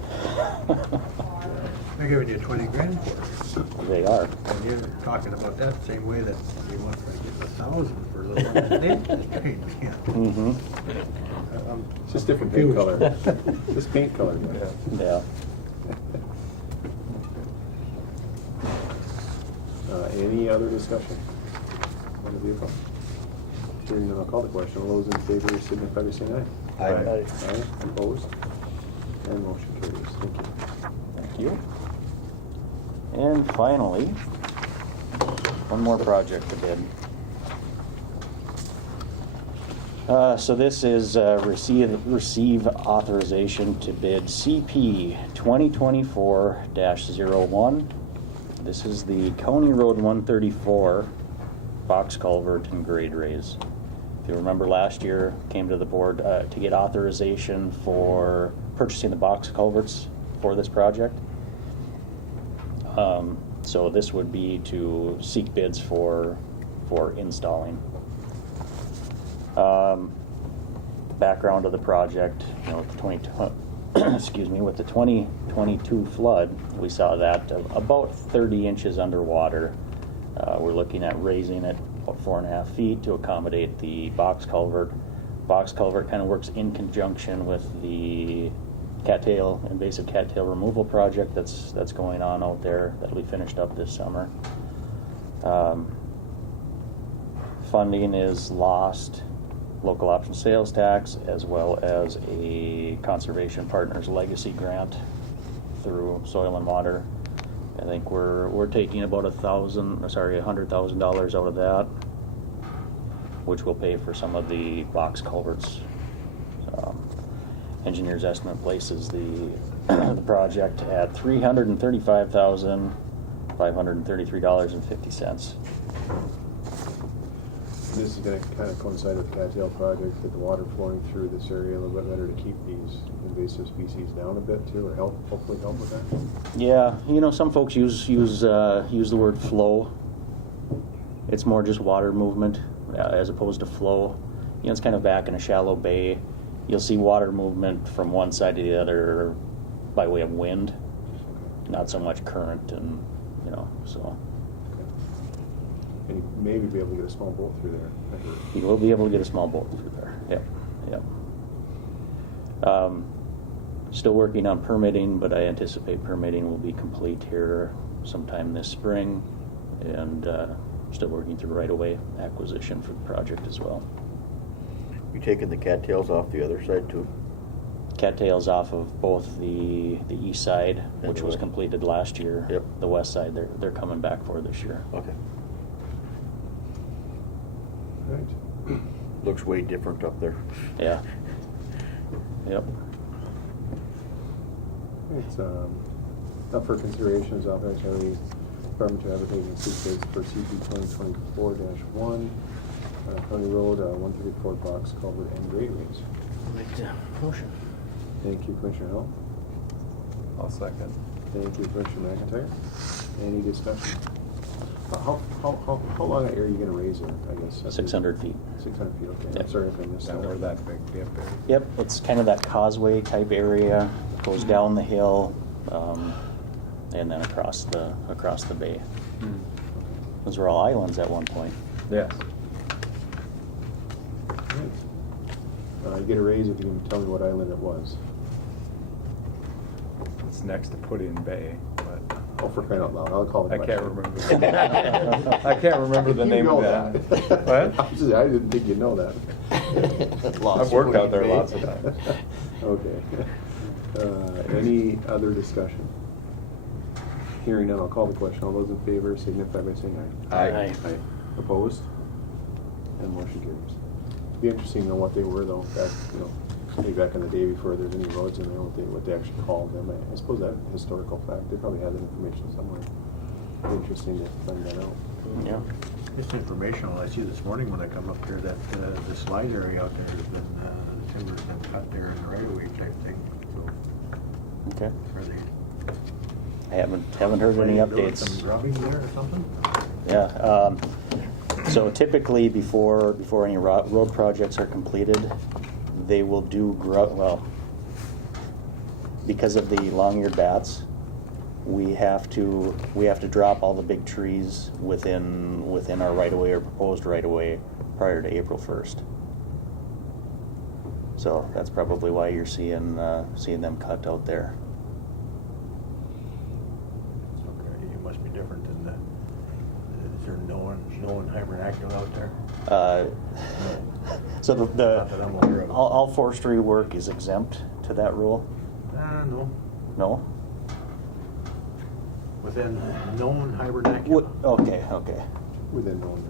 They're giving you 20 grand for it. They are. And you're talking about that the same way that they want to get 1,000 for a little one that they trained me in. Mm-hmm. It's just different paint color. Just paint color. Yeah. Any other discussion on the vehicle? Hearing none, I'll call the question. All those in favor signify by saying aye. Aye. Aye. Opposed? And motion carries. Thank you. Thank you. And finally, one more project to bid. So this is receive authorization to bid CP 2024-01. This is the County Road 134 box culvert and grade raise. If you remember last year, came to the board to get authorization for purchasing the box culverts for this project. So this would be to seek bids for installing. Background of the project, with the 2022 flood, we saw that about 30 inches underwater. We're looking at raising it about 4.5 feet to accommodate the box culvert. Box culvert kind of works in conjunction with the invasive cattail removal project that's going on out there. That'll be finished up this summer. Funding is lost, local option sales tax, as well as a Conservation Partners Legacy grant through Soil and Water. I think we're taking about $100,000 out of that, which will pay for some of the box culverts. Engineer's estimate places the project at $335,533.50. This is going to kind of coincide with the cattail project, get the water flowing through this area a little bit better to keep these invasive species down a bit too, or hopefully help with that. Yeah, some folks use the word flow. It's more just water movement as opposed to flow. It's kind of back in a shallow bay. You'll see water movement from one side to the other by way of wind, not so much current, and so. And you maybe be able to get a small boat through there. You will be able to get a small boat through there. Yep. Still working on permitting, but I anticipate permitting will be complete here sometime this spring, and still working through right-of-way acquisition for the project as well. You taking the cattails off the other side too? Cattails off of both the east side, which was completed last year. Yep. The west side, they're coming back for this year. Okay. Right. Looks way different up there. Yeah. Yep. It's up for consideration is authorized by the Department to advertise and seek bids for CP 2024-1, County Road 134 box culvert and grade raise. Make the motion. Thank you, Commissioner Hill. I'll second. Thank you, Commissioner McIntyre. Any discussion? How long are you going to raise it? I guess 600 feet. 600 feet. Okay. Yep. I'm sorry if I missed that. Where that big dip is. Yep, it's kind of that causeway type area. Goes down the hill, and then across the bay. Those were all islands at one point. Yes. You get a raise if you can tell me what island it was. It's next to Pudding Bay, but Oh, for crying out loud! I'll call it. I can't remember. I can't remember the name of that. What? I didn't think you'd know that. I've worked out there lots of times. Okay. Any other discussion? Hearing none, I'll call the question. All those in favor signify by saying aye. Aye. Opposed? And motion carries. It'd be interesting to know what they were though. Back, maybe back in the day before there's any roads in there, what they actually called them. I suppose that historical fact. They probably have that information somewhere. It'd be interesting to find that out. Yeah. Just informational. I see this morning when I come up here that the slide area out there has been timber's been cut there in the right of way type thing. So Okay. are they? I haven't heard any updates. Some grubbing there or something? Yeah. So typically, before any road projects are completed, they will do because of the long-eared bats, we have to drop all the big trees within our right-of-way or proposed right-of-way prior to April 1st. So that's probably why you're seeing them cut out there. Okay, it must be different than the. Is there no one hibernacula out there? So Not that I'm aware of. all forestry work is exempt to that rule? No. No? Within known hibernacula. Okay. Within known,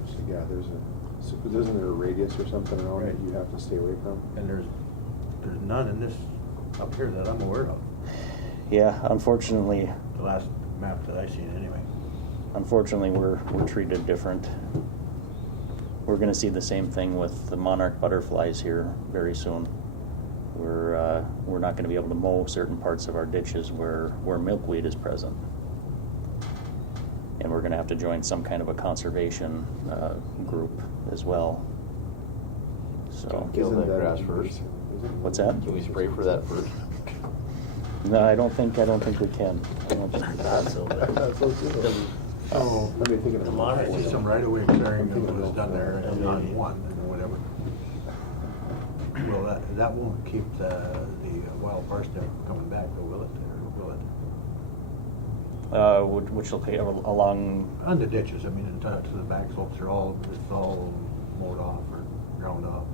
isn't there a radius or something around that you have to stay away from? And there's none in this up here that I'm aware of. Yeah, unfortunately, The last map that I seen anyway. we're treated different. we're going to see the same thing with the monarch butterflies here very soon. We're not going to be able to mow certain parts of our ditches where milkweed is present. And we're going to have to join some kind of a conservation group as well. So, Kill that grass first. what's that? Can we spray for that first? No, I don't think we can. I don't think Thought so, but So, What are you thinking the of? monarch there's some right-of-way clearing that was done there and on one or whatever. Well, that won't keep the wild parsnip coming back, though, will it? Or will it? Which will pay along. On the ditches, I mean, to the back slopes, it's all mowed off or ground off.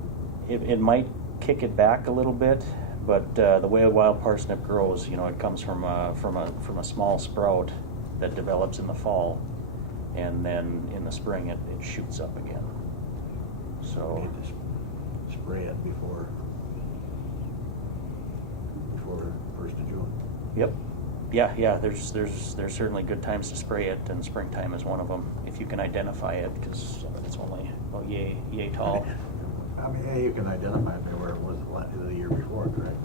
It might kick it back a little bit, but the way a wild parsnip grows, it comes from a small sprout that develops in the fall, and then in the spring it shoots up again. So Need to spray it before 1st of June. yep, yeah. There's certainly good times to spray it, and springtime is one of them if you can identify it, because it's only about yay tall. I mean, yeah, you can identify it where it was the year before, correct?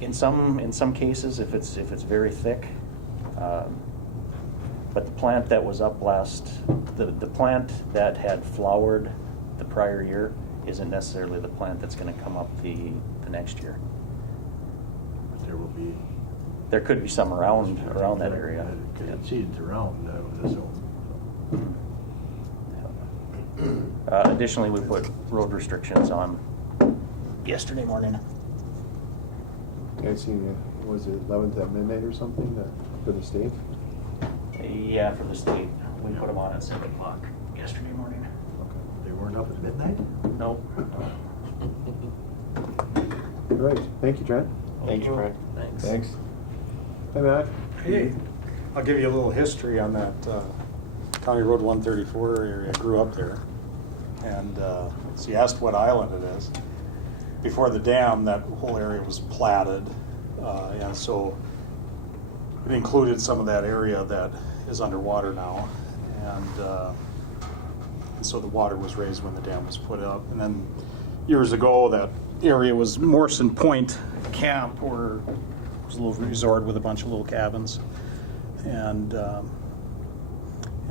In some cases, if it's very thick, but the plant that was up the plant that had flowered the prior year isn't necessarily the plant that's going to come up the next year. But There could be some around that area. Seeds around, I would assume. Additionally, we put road restrictions on yesterday morning. I seen, was it 11th at midnight or something for the state? Yeah, for the state, we put them on at 7 o'clock yesterday morning. They weren't up at midnight? Nope. Right, thank you, Trent. Thank you, Frank. Thanks. Thanks. Hey, Matt. Hey, I'll give you a little history on that County Road 134 area. I grew up there. And so you asked what island it is. Before the dam, that whole area was platted. And so it included some of that area that is underwater now. And so the water was raised when the dam was put up. And then years ago, that area was Morrison Point Camp, where it was a little resort with a bunch of little cabins. And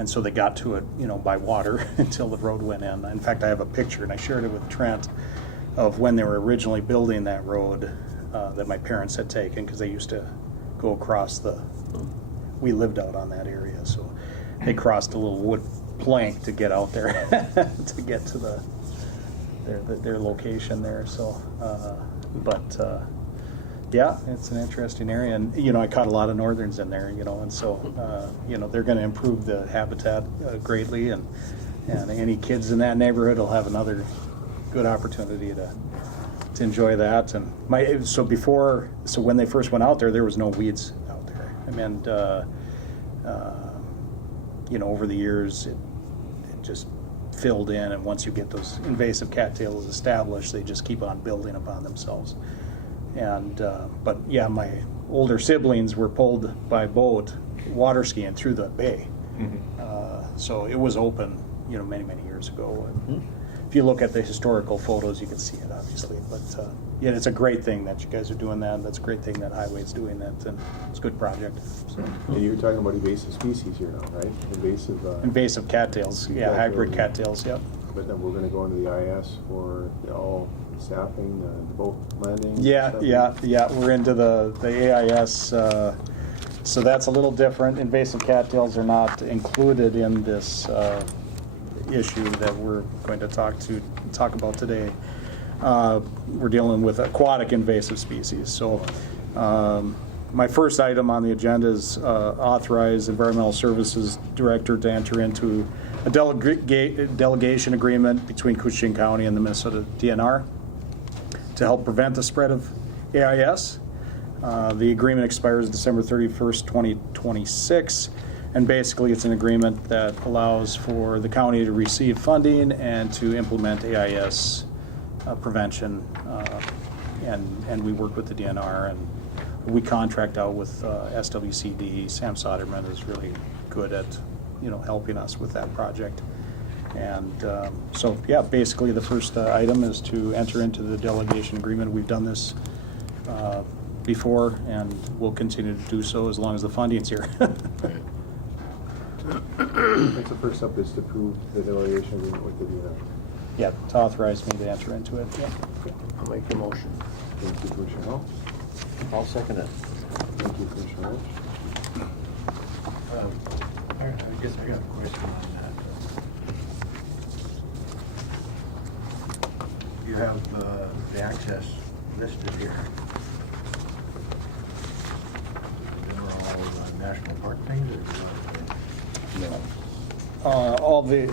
so they got to it, by water until the road went in. In fact, I have a picture, and I shared it with Trent, of when they were originally building that road that my parents had taken, because they used to go across we lived out on that area, so they crossed a little wood plank to get out there to get to their location there. So, yeah, it's an interesting area, and I caught a lot of northerns in there, and so they're going to improve the habitat greatly, and any kids in that neighborhood will have another good opportunity to enjoy that. And when they first went out there was no weeds out there. I mean, over the years it just filled in, and once you get those invasive cattails established, they just keep on building upon themselves. And but yeah, my older siblings were pulled by boat water skiing through the bay. So it was open, many years ago. And if you look at the historical photos, you can see it, obviously. But yeah, it's a great thing that you guys are doing that. That's a great thing that Highway's doing that, and it's a good project. So. And you're talking about invasive species here now, right? Invasive cattails, yeah, hybrid cattails, yep. But then we're going to go into the IS for all staffing, the boat landing. Yeah. We're into the AIS. So that's a little different. Invasive cattails are not included in this issue that we're going to talk about today. We're dealing with aquatic invasive species. So my first item on the agenda is authorize Environmental Services Director to enter into a delegation agreement between Koochiching County and the Minnesota DNR to help prevent the spread of AIS. The agreement expires December 31st, 2026, and basically it's an agreement that allows for the county to receive funding and to implement AIS prevention, and we work with the DNR, and we contract out with SWCD. Sam Soderman is really good at helping us with that project. And so, yeah, basically the first item is to enter into the delegation agreement. We've done this before, and we'll continue to do so as long as the funding's here. Next, the first up is to approve the delegation agreement with the VNF. Yeah, to authorize me to enter into it. Yeah. I'll make the motion. Thank you, Commissioner Hall. I'll second it. Thank you, Commissioner Rich. I guess I got a question on that. You have the access listed here. They're all national park things, or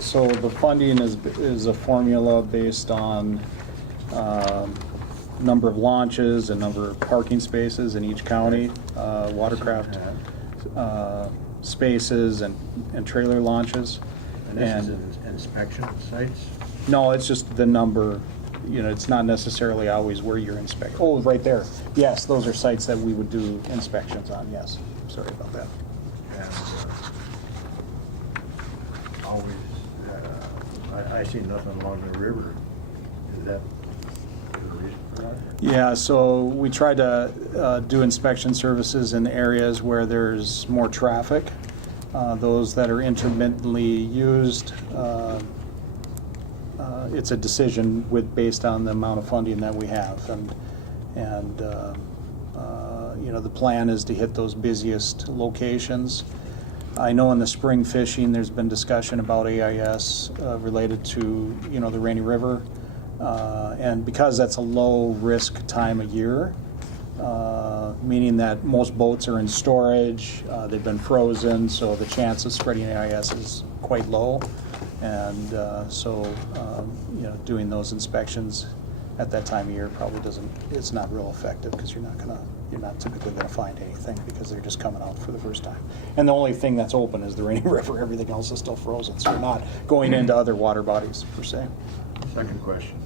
So the funding is a formula based on number of launches and number of parking spaces in each county, watercraft spaces and trailer launches. And this is inspection sites? No, it's just the number. It's not necessarily always where you're inspecting. Oh, right there. Yes, those are sites that we would do inspections on. Yes. Sorry about that. And always, I see nothing along the river. Is that the reason for that? Yeah, so we try to do inspection services in areas where there's more traffic. Those that are intermittently used, it's a decision based on the amount of funding that we have, and the plan is to hit those busiest locations. I know in the spring fishing, there's been discussion about AIS related to the Rainy River, and because that's a low risk time of year, meaning that most boats are in storage, they've been frozen, so the chance of spreading AIS is quite low. And doing those inspections at that time of year probably it's not real effective, because you're not typically gonna find anything, because they're just coming out for the first time. And the only thing that's open is the Rainy River. Everything else is still frozen, so you're not going into other water bodies per se. Second question.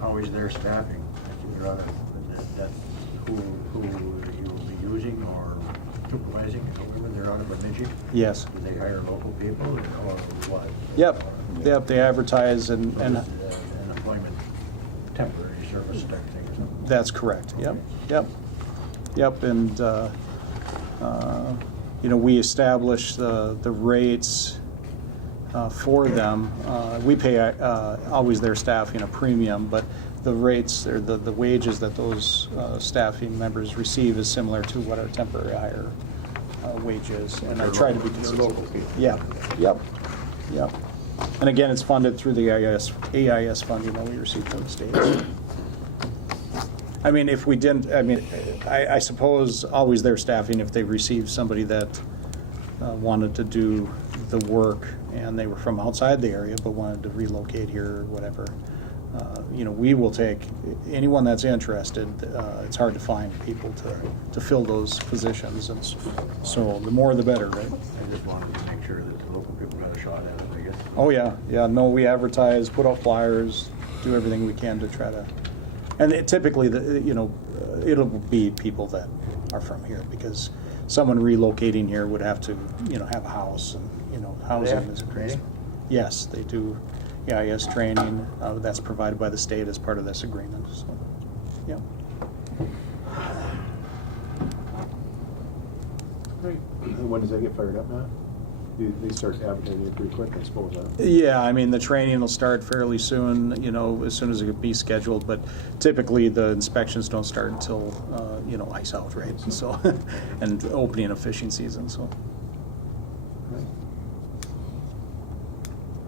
How is their staffing? Who you will be using or supervising? When they're out of Bemidji? Yes. Do they hire local people or what? Yep. They advertise and An employment, temporary service type thing or something? that's correct. Yep. And we establish the rates for them. We pay always their staffing a premium, but the rates or the wages that those staffing members receive is similar to what our temporary hire wages. And I try to be consistent. Local people. Yeah. Yep. And again, it's funded through the AIS funding that we receive from the state. I mean, if we didn't, I suppose always their staffing, if they received somebody that wanted to do the work and they were from outside the area but wanted to relocate here or whatever, we will take anyone that's interested. It's hard to find people to fill those positions, and so the more the better, right? I just wanted to make sure that the local people got a shot at it, I guess. Oh yeah. No, we advertise, put out flyers, do everything we can to try to. And typically, it'll be people that are from here, because someone relocating here would have to, have a house, and housing is a training? Yes, they do. AIS training that's provided by the state as part of this agreement. So, yeah. Great. When does that get fired up, Matt? They start advertising it pretty quick, I suppose, huh? Yeah, the training will start fairly soon, as soon as it can be scheduled, but typically the inspections don't start until, ice out, right? And so, and opening of fishing season, so. Right.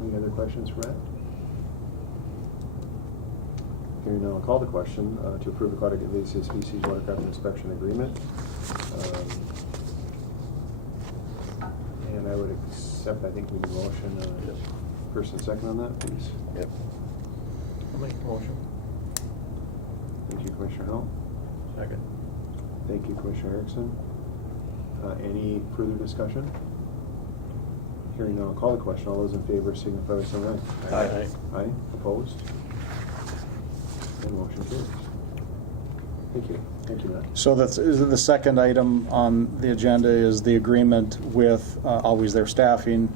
Any other questions for Matt? Hearing none, I'll call the question to approve aquatic invasive species watercraft inspection agreement. And I would accept, I think we need a motion, first and second on that, please. Yep. I'll make the motion. Thank you, Commissioner Hall. Second. Thank you, Commissioner Erickson. Any further discussion? Hearing none, I'll call the question. All those in favor signify by saying aye. Aye. Aye. Opposed? And motion carries. Thank you, Matt. So that's the second item on the agenda is the agreement with Always There Staffing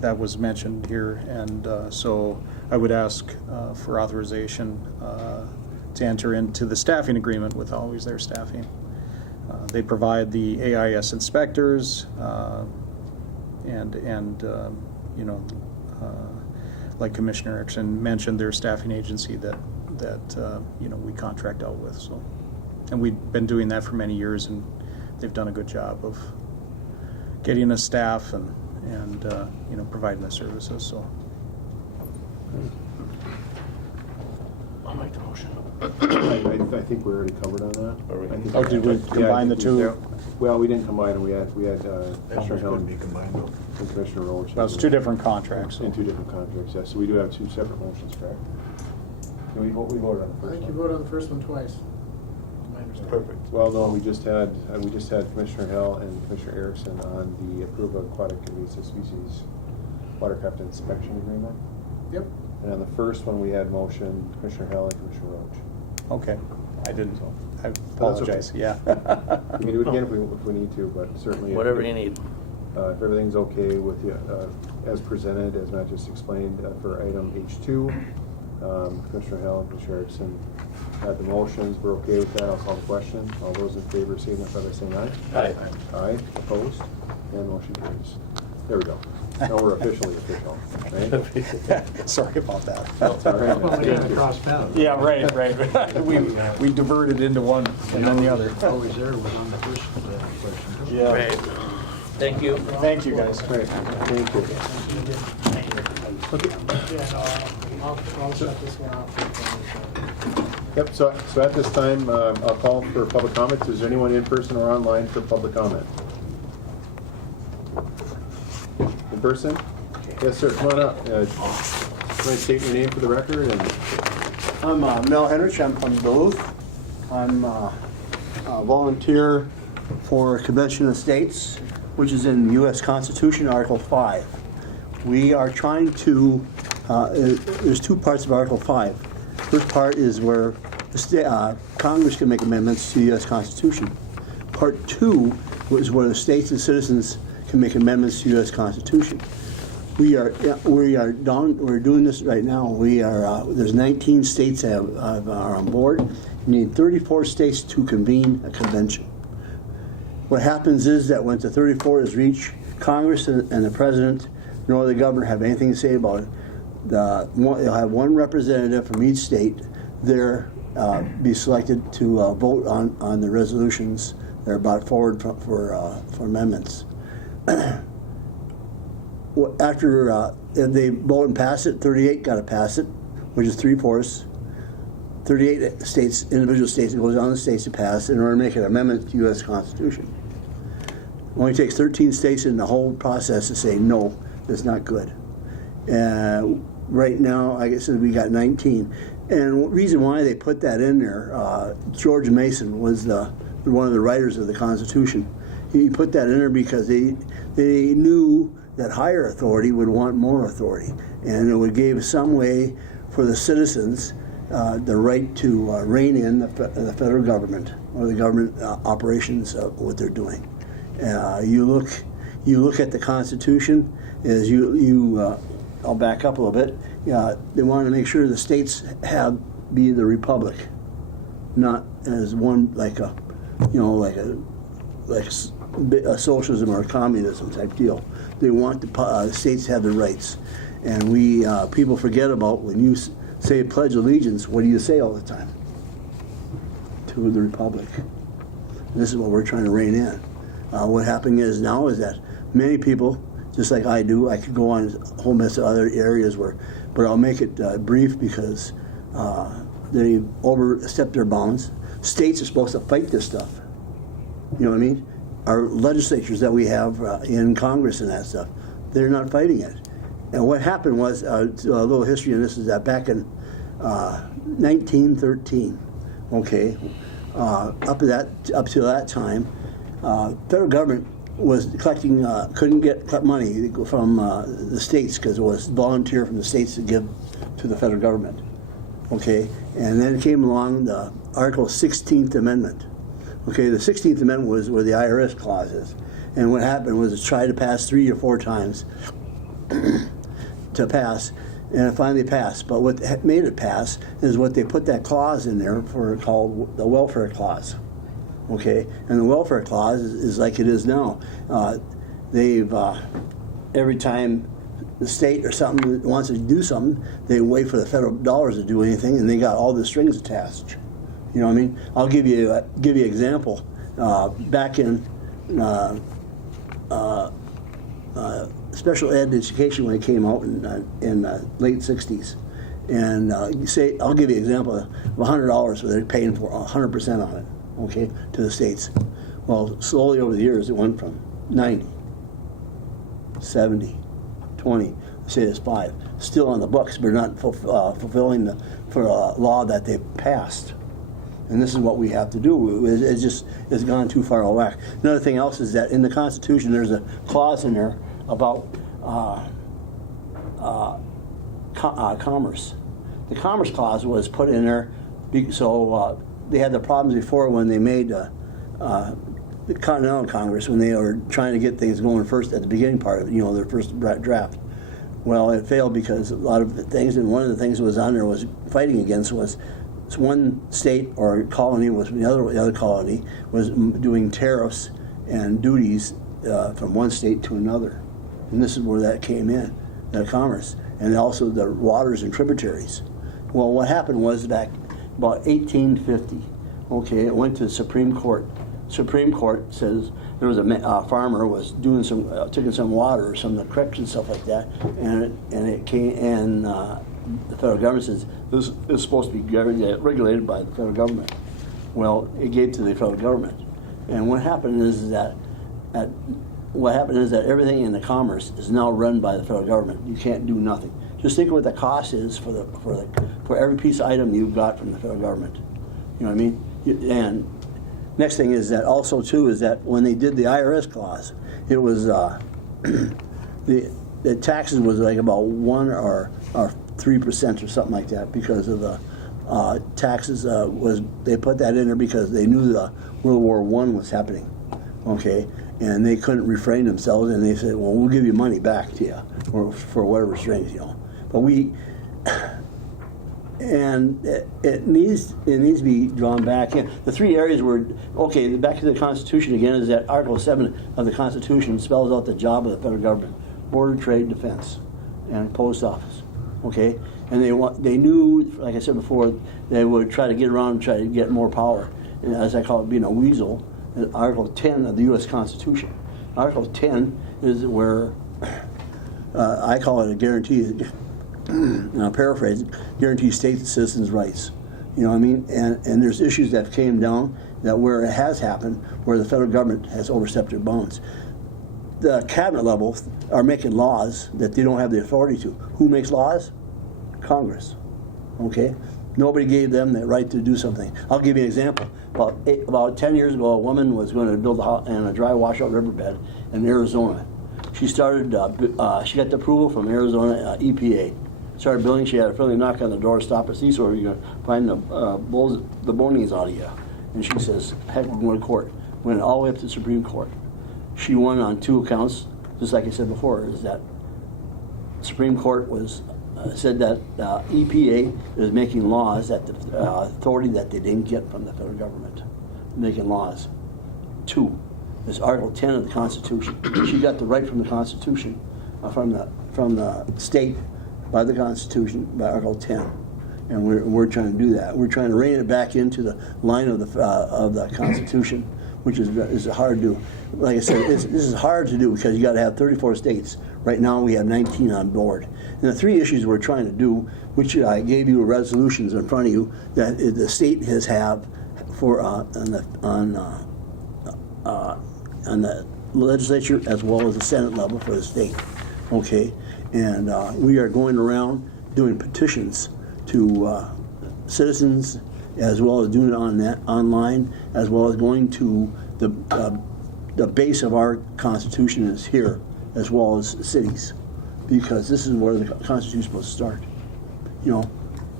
that was mentioned here, and so I would ask for authorization to enter into the staffing agreement with Always There Staffing. They provide the AIS inspectors and you know, like Commissioner Erickson mentioned, their staffing agency that you know, we contract out with. So, and we've been doing that for many years, and they've done a good job of getting us staff and you know, providing the services. So, I'll make the motion. I think we already covered on that. I think- oh, did we combine the two? Well, we didn't combine them. We had Commissioner Hill Couldn't be combined though. and Commissioner Roach. Well, it's two different contracts. So. In two different contracts, yes. So we do have two separate motions, correct? We voted on the I first think you one. voted on the first one twice. to my understanding. Perfect. Well, no, we just had Commissioner Hill and Commissioner Erickson on the approval of aquatic invasive species watercraft inspection agreement. Yep. And on the first one, we had motion Commissioner Hill and Commissioner Roach. Okay, I didn't. I okay. apologize. Yeah. We can do it again if we need to, but certainly Whatever you need. If everything's okay with you, as presented, as Matt just explained, for item H2, Commissioner Hill and Commissioner Erickson had the motions. We're okay with that. I'll call the question. All those in favor signify by saying aye. Aye. Aye. Opposed? And motion carries. There we go. Now we're officially official, right? Sorry about that. That's all right. Well, we got to cross paths. Yeah, right. we diverted into one and then the other. Always there was on the first question too. Yeah. Right. Thank you. Thank you, guys. Great. Thank you. Yeah, no, I'll shut this one off. Yep, so at this time, I'll call for public comments. Is there anyone in person or online for public comment? In person? Yes, sir, come on up. Can I state your name for the record? And I'm Mel Henrich. I'm from Duluth. I'm a volunteer for Convention of States, which is in U.S. Constitution, Article 5. We are trying to, there's two parts of Article 5. First part is where the Congress can make amendments to the U.S. Constitution. Part 2 is where the states and citizens can make amendments to the U.S. Constitution. We're doing this right now. There's 19 states that are on board. You need 34 states to convene a convention. What happens is that once the 34 is reached, Congress and the President nor the governor have anything to say about it. They'll have one representative from each state there be selected to vote on the resolutions that are brought forward for amendments. After if they vote and pass it, 38 got to pass it, which is 3/4. 38 states, individual states, it goes on the states to pass in order to make an amendment to the U.S. Constitution. It only takes 13 states in the whole process to say, no, it's not good. Right now, like I said, we got 19. And the reason why they put that in there, George Mason was one of the writers of the Constitution. He put that in there because they knew that higher authority would want more authority. And it would give some way for the citizens the right to rein in the federal government or the government operations of what they're doing. You look at the Constitution as I'll back up a little bit. They want to make sure the states be the republic, not as one like a socialism or a communism type deal. They want the states to have the rights, and people forget about when you say pledge allegiance. What do you say all the time? To the republic. And this is what we're trying to rein in. What happening is now is that many people, just like I do, I could go on a whole mess of other areas but I'll make it brief because they overstepped their bounds. States are supposed to fight this stuff. You know what I mean? Our legislatures that we have in Congress and that stuff, they're not fighting it. And what happened was, a little history on this is that back in 1913, okay, up to that time, federal government was collecting, couldn't get money from the states because it was volunteer from the states to give to the federal government. okay? And then came along the Article 16th Amendment. Okay, the 16th Amendment was where the IRS clause is. And what happened was it tried to pass 3 or 4 times to pass, and it finally passed. But what made it pass is what they put that clause in there for, called the welfare clause. Okay, and the welfare clause is like it is now. They've every time the state or something wants to do something, they wait for the federal dollars to do anything, and they got all the strings attached. You know what I mean? I'll give you an example. Back in special ed education when it came out in the late 60s, and I'll give you an example of $100 where they're paying for 100% on it, okay, to the states. Well, slowly over the years it went from 90, 70, 20, say it's 5, still on the books, but not fulfilling the law that they passed. And this is what we have to do. It's gone too far away. Another thing else is that in the Constitution there's a clause in there about commerce. The Commerce Clause was put in there so they had the problems before when they made the Continental Congress, when they were trying to get things going first at the beginning part of it, their first draft. Well, it failed because a lot of things, and one of the things that was on there was fighting against was one state or colony was the other colony was doing tariffs and duties from one state to another, and this is where that came in, the commerce, and also the waters and tributaries. Well, what happened was back about 1850, okay, it went to the Supreme Court. Supreme Court says there was a farmer was doing taking some water or some of the creeks and stuff like that, and it came and the federal government says this is supposed to be regulated by the federal government. Well, it gave to the federal government, and what happened is that everything in the commerce is now run by the federal government. You can't do nothing. Just think of what the cost is for every piece of item you've got from the federal government. You know what I mean? And next thing is that also too is that when they did the IRS clause, it was the taxes was like about 1 or 3% or something like that because of the taxes they put that in there because they knew the World War I was happening, okay, and they couldn't refrain themselves, and they said, well, we'll give you money back to you for whatever strings, but and it needs to be drawn back in. The 3 areas were, okay, back to the Constitution again, is that Article 7 of the Constitution spells out the job of the federal government: border, trade, defense, and post office. Okay, and they knew, like I said before, they would try to get around and try to get more power. And as I call it, being a weasel, Article 10 of the U.S. Constitution. Article 10 is where I call it a guarantee. And I'll paraphrase: guarantee state and citizens' rights. You know what I mean? And there's issues that came down that where it has happened, where the federal government has overstepped their bounds. The cabinet level are making laws that they don't have the authority to. Who makes laws? Congress. Okay? Nobody gave them the right to do something. I'll give you an example. About 10 years ago, a woman was going to build a house in a dry washout riverbed in Arizona. She started, she got the approval from Arizona EPA. Started building. She had a friendly knock on the door, stop and see, so you're going to find the bonies out of you. And she says, heck, we're going to court. Went all the way up to the Supreme Court. She won on 2 accounts, just like I said before, is that Supreme Court was said that EPA is making laws that the authority that they didn't get from the federal government, making laws. 2 is Article 10 of the Constitution. She got the right from the Constitution, from the state by the Constitution, by Article 10. And we're trying to do that. We're trying to rein it back into the line of the Constitution, which is hard to do. Like I said, this is hard to do because you got to have 34 states. Right now we have 19 on board. And the 3 issues we're trying to do, which I gave you resolutions in front of you, that the state has for on the legislature as well as the Senate level for the state. Okay, and we are going around doing petitions to citizens, as well as doing it online, as well as going to the base of our Constitution is here, as well as cities, because this is where the Constitution is supposed to start.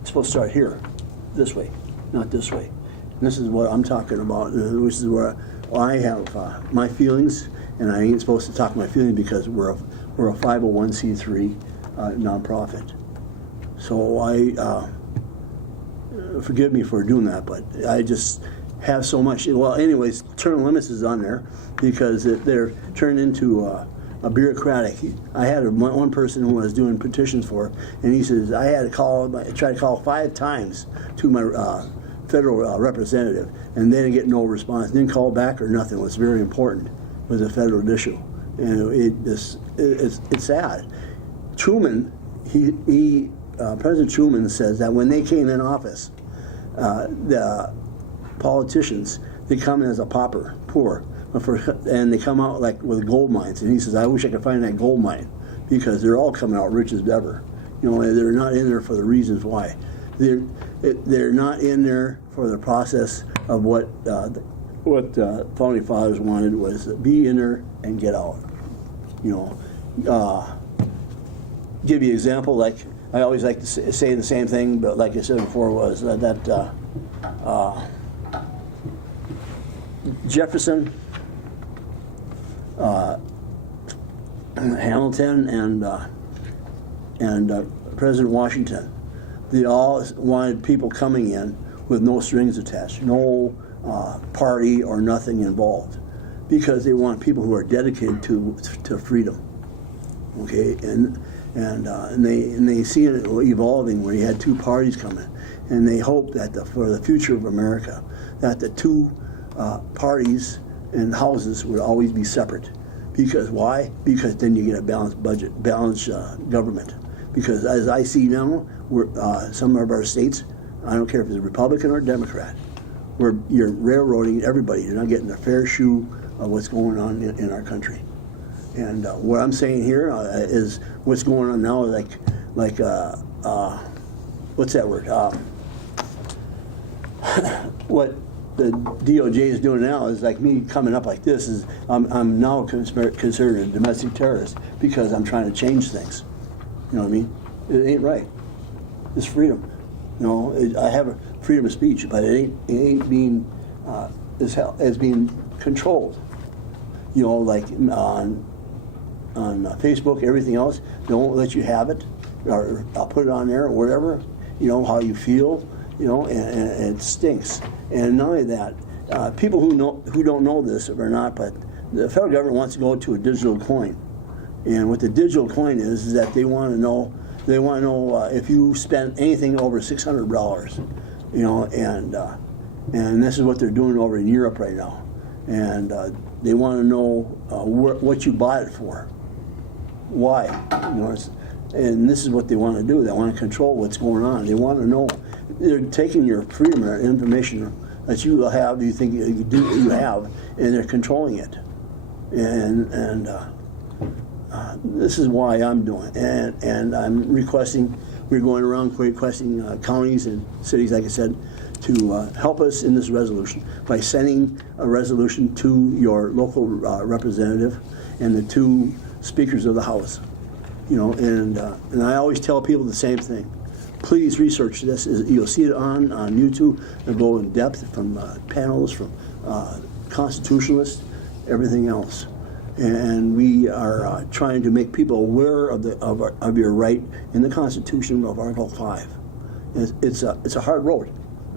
It's supposed to start here, this way, not this way. And this is what I'm talking about, which is where I have my feelings, and I ain't supposed to talk my feelings because we're a 501c3 nonprofit. So forgive me for doing that, but I just have so much. Well, anyways, term limits is on there because they're turned into a bureaucratic. I had one person who I was doing petitions for, and he says I had to try to call 5 times to my federal representative, and they didn't get no response. Didn't call back or nothing. It was very important. It was a federal issue, and it's sad. Truman, President Truman says that when they came in office, the politicians, they come in as a pauper, poor, and they come out like with gold mines. And he says, I wish I could find that gold mine because they're all coming out rich as ever. You know, they're not in there for the reasons why. They're not in there for the process of what founding fathers wanted was be in there and get out. You know, give you an example, like I always like to say the same thing, but like I said before, was that Jefferson, Hamilton, and President Washington, they all wanted people coming in with no strings attached, no party or nothing involved, because they want people who are dedicated to freedom. Okay, and they see it evolving where you had 2 parties coming, and they hope that for the future of America, that the 2 parties and houses would always be separate. Because why? Because then you get a balanced budget, balanced government. Because as I see now, some of our states, I don't care if it's a Republican or a Democrat, where you're railroading everybody. You're not getting a fair shoe of what's going on in our country. And what I'm saying here is what's going on now, like what's that word? What the DOJ is doing now is like me coming up like this is I'm now considered a domestic terrorist because I'm trying to change things. You know what I mean? It ain't right. It's freedom. You know, I have a freedom of speech, but it ain't being as being controlled. You know, like on Facebook, everything else, they won't let you have it, or I'll put it on there or whatever. You know how you feel. You know, and it stinks. And not only that, people who don't know this or not, but the federal government wants to go to a digital coin. And what the digital coin is that they want to know if you spent anything over $600. You know, and this is what they're doing over in Europe right now. And they want to know what you bought it for. Why? You know, and this is what they want to do. They want to control what's going on. They want to know. They're taking your freedom or information that you have, you think you have, and they're controlling it. And this is why I'm doing it. And I'm requesting, we're going around requesting counties and cities, like I said, to help us in this resolution by sending a resolution to your local representative and the 2 speakers of the House. You know, and I always tell people the same thing. Please research this. You'll see it on YouTube. They'll go in depth from panels, from constitutionalists, everything else. And we are trying to make people aware of your right in the Constitution of Article 5. It's a hard road.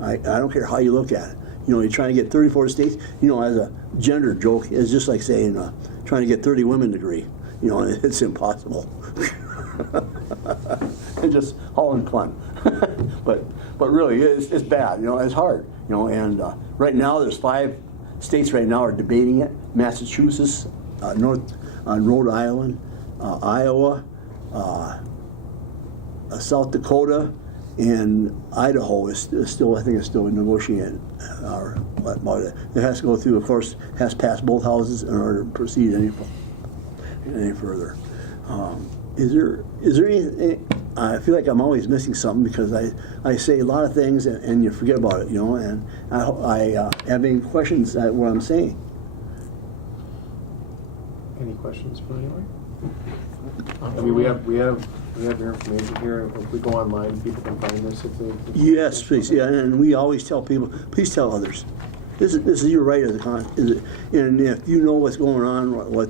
I don't care how you look at it. You know, you're trying to get 34 states. You know, as a gender joke, it's just like saying trying to get 30 women to agree. You know, it's impossible. It's just all in fun. but really, it's bad. You know, it's hard. You know, and right now there's 5 states right now are debating it. Massachusetts, Rhode Island, Iowa, South Dakota, and Idaho is still, I think, is still negotiating. About it. It has to go through, of course, has to pass both houses in order to proceed any further. Is there anything? I feel like I'm always missing something because I say a lot of things and you forget about it, you know. And I have any questions at what I'm saying? Any questions from anyone? I mean, we have your information here. If we go online, people can find this if they. Yes, please, yeah, and we always tell people, please tell others. This is your right as a and if you know what's going on, what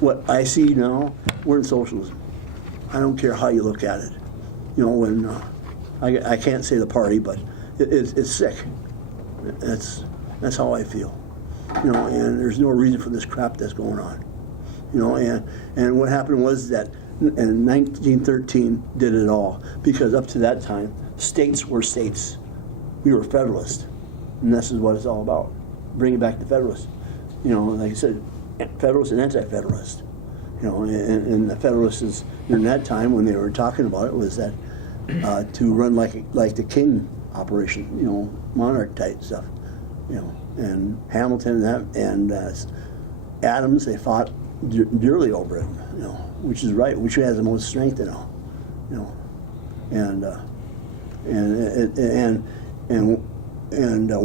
what I see now, we're in socialism. I don't care how you look at it. You know, when I can't say the party, but it's sick. That's how I feel. You know, and there's no reason for this crap that's going on. You know, and what happened was that in 1913 did it all, because up to that time, states were states. We were federalists, and this is what it's all about. Bring it back to federalists. You know, like I said, federalist and anti-federalist. You know, and the federalists during that time when they were talking about it was that to run like the King operation, you know, monarch type stuff. You know, and Hamilton and Adams, they fought dearly over it. You know, which is right, which has the most strength in all. You know, and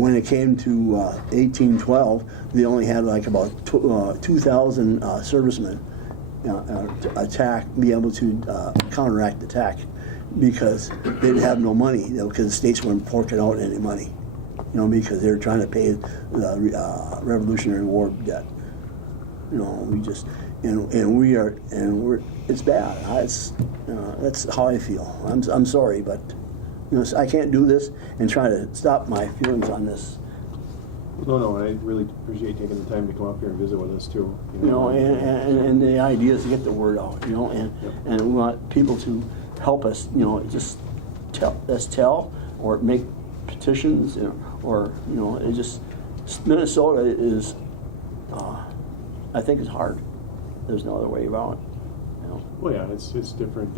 when it came to 1812, they only had like about 2,000 servicemen be able to counteract the attack, because they didn't have no money, you know, because the states weren't forking out any money, you know, because they were trying to pay the Revolutionary War debt. You know, we just we're it's bad. That's how I feel. I'm sorry, but you know, I can't do this and try to stop my feelings on this. No, I really appreciate taking the time to come up here and visit with us too. You know, and the idea is to get the word out. You know, and we want people to help us. You know, just tell or make petitions, or you know, it just Minnesota is. I think it's hard. There's no other way about it. You know. Well, yeah, it's different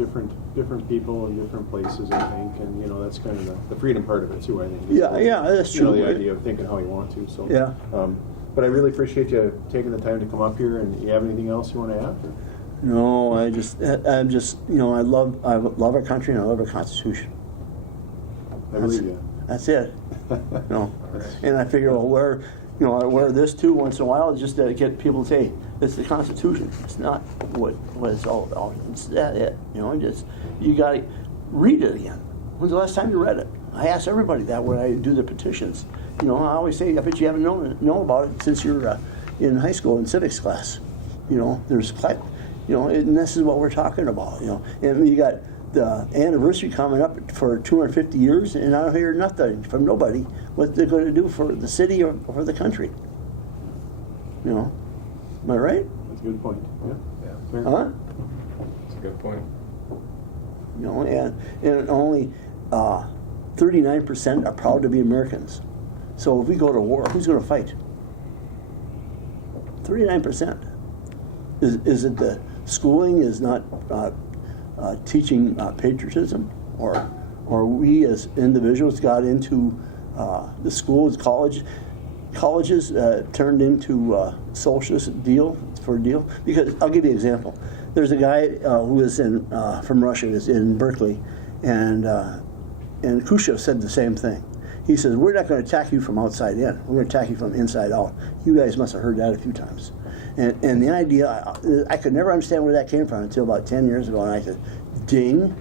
people in different places, I think, and you know, that's kind of the freedom part of it too. I think. Yeah, that's true. You know, the idea of thinking how you want to. So yeah. But I really appreciate you taking the time to come up here. And you have anything else you want to add? Or? No, I'm just you know, I love our country and I love our Constitution. I believe you. That's it. You know, and I figure, well, I wear this too once in a while just to get people to say it's the Constitution. It's not what it's all about. It's that it. You know, you got to read it again. When's the last time you read it? I ask everybody that when I do the petitions. You know, I always say, I bet you haven't known about it since you're in high school in civics class. You know, and this is what we're talking about. You know, and you got the anniversary coming up for 250 years, and I don't hear nothing from nobody what they're going to do for the city or for the country. You know, am I right? That's a good point. Yeah. Huh? That's a good point. You know, and only 39% are proud to be Americans. So if we go to war, who's going to fight? 39%. Is it the schooling is not teaching patriotism, or we as individuals got into the schools, colleges turned into socialist deal? Because I'll give you an example. There's a guy who is from Russia, is in Berkeley, and Khrushchev said the same thing. He says, we're not going to attack you from outside in. We're going to attack you from inside out. You guys must have heard that a few times. And the idea, I could never understand where that came from until about 10 years ago, and I said, ding,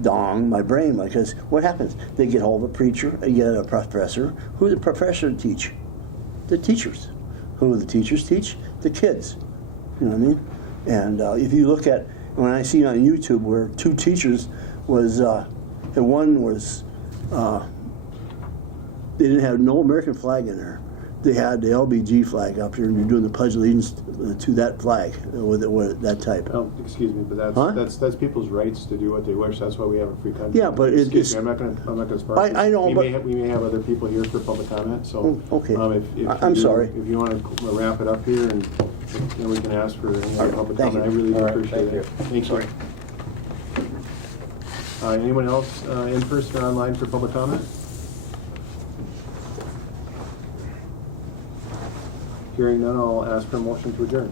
dong, my brain, because what happens? They get hold of a preacher, they get a professor. Who does the professor teach? The teachers. Who do the teachers teach? The kids. You know what I mean? And if you look at, when I see on YouTube where two teachers was, and one was, they didn't have no American flag in there. They had the LBG flag up here, and you're doing the Pledge of Allegiance to that flag, with that type. Oh, excuse me, but that's people's rights to do what they wish. That's why we have a free country. Yeah, but excuse me, I'm not going to spark. I know, we may have other people here for public comment. So okay, I'm sorry. If you want to wrap it up here, and then we can ask for any other public comment. I really appreciate it. Thank you. Anyone else in person or online for public comment? Hearing none, I'll ask for a motion to adjourn.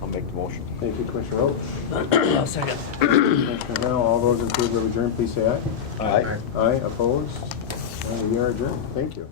I'll make the motion. Thank you, Commissioner Rowe. I'll second. Commissioner Harrell, all those in favor of adjourn, please say aye. Aye. Aye, opposed? And we are adjourned. Thank you.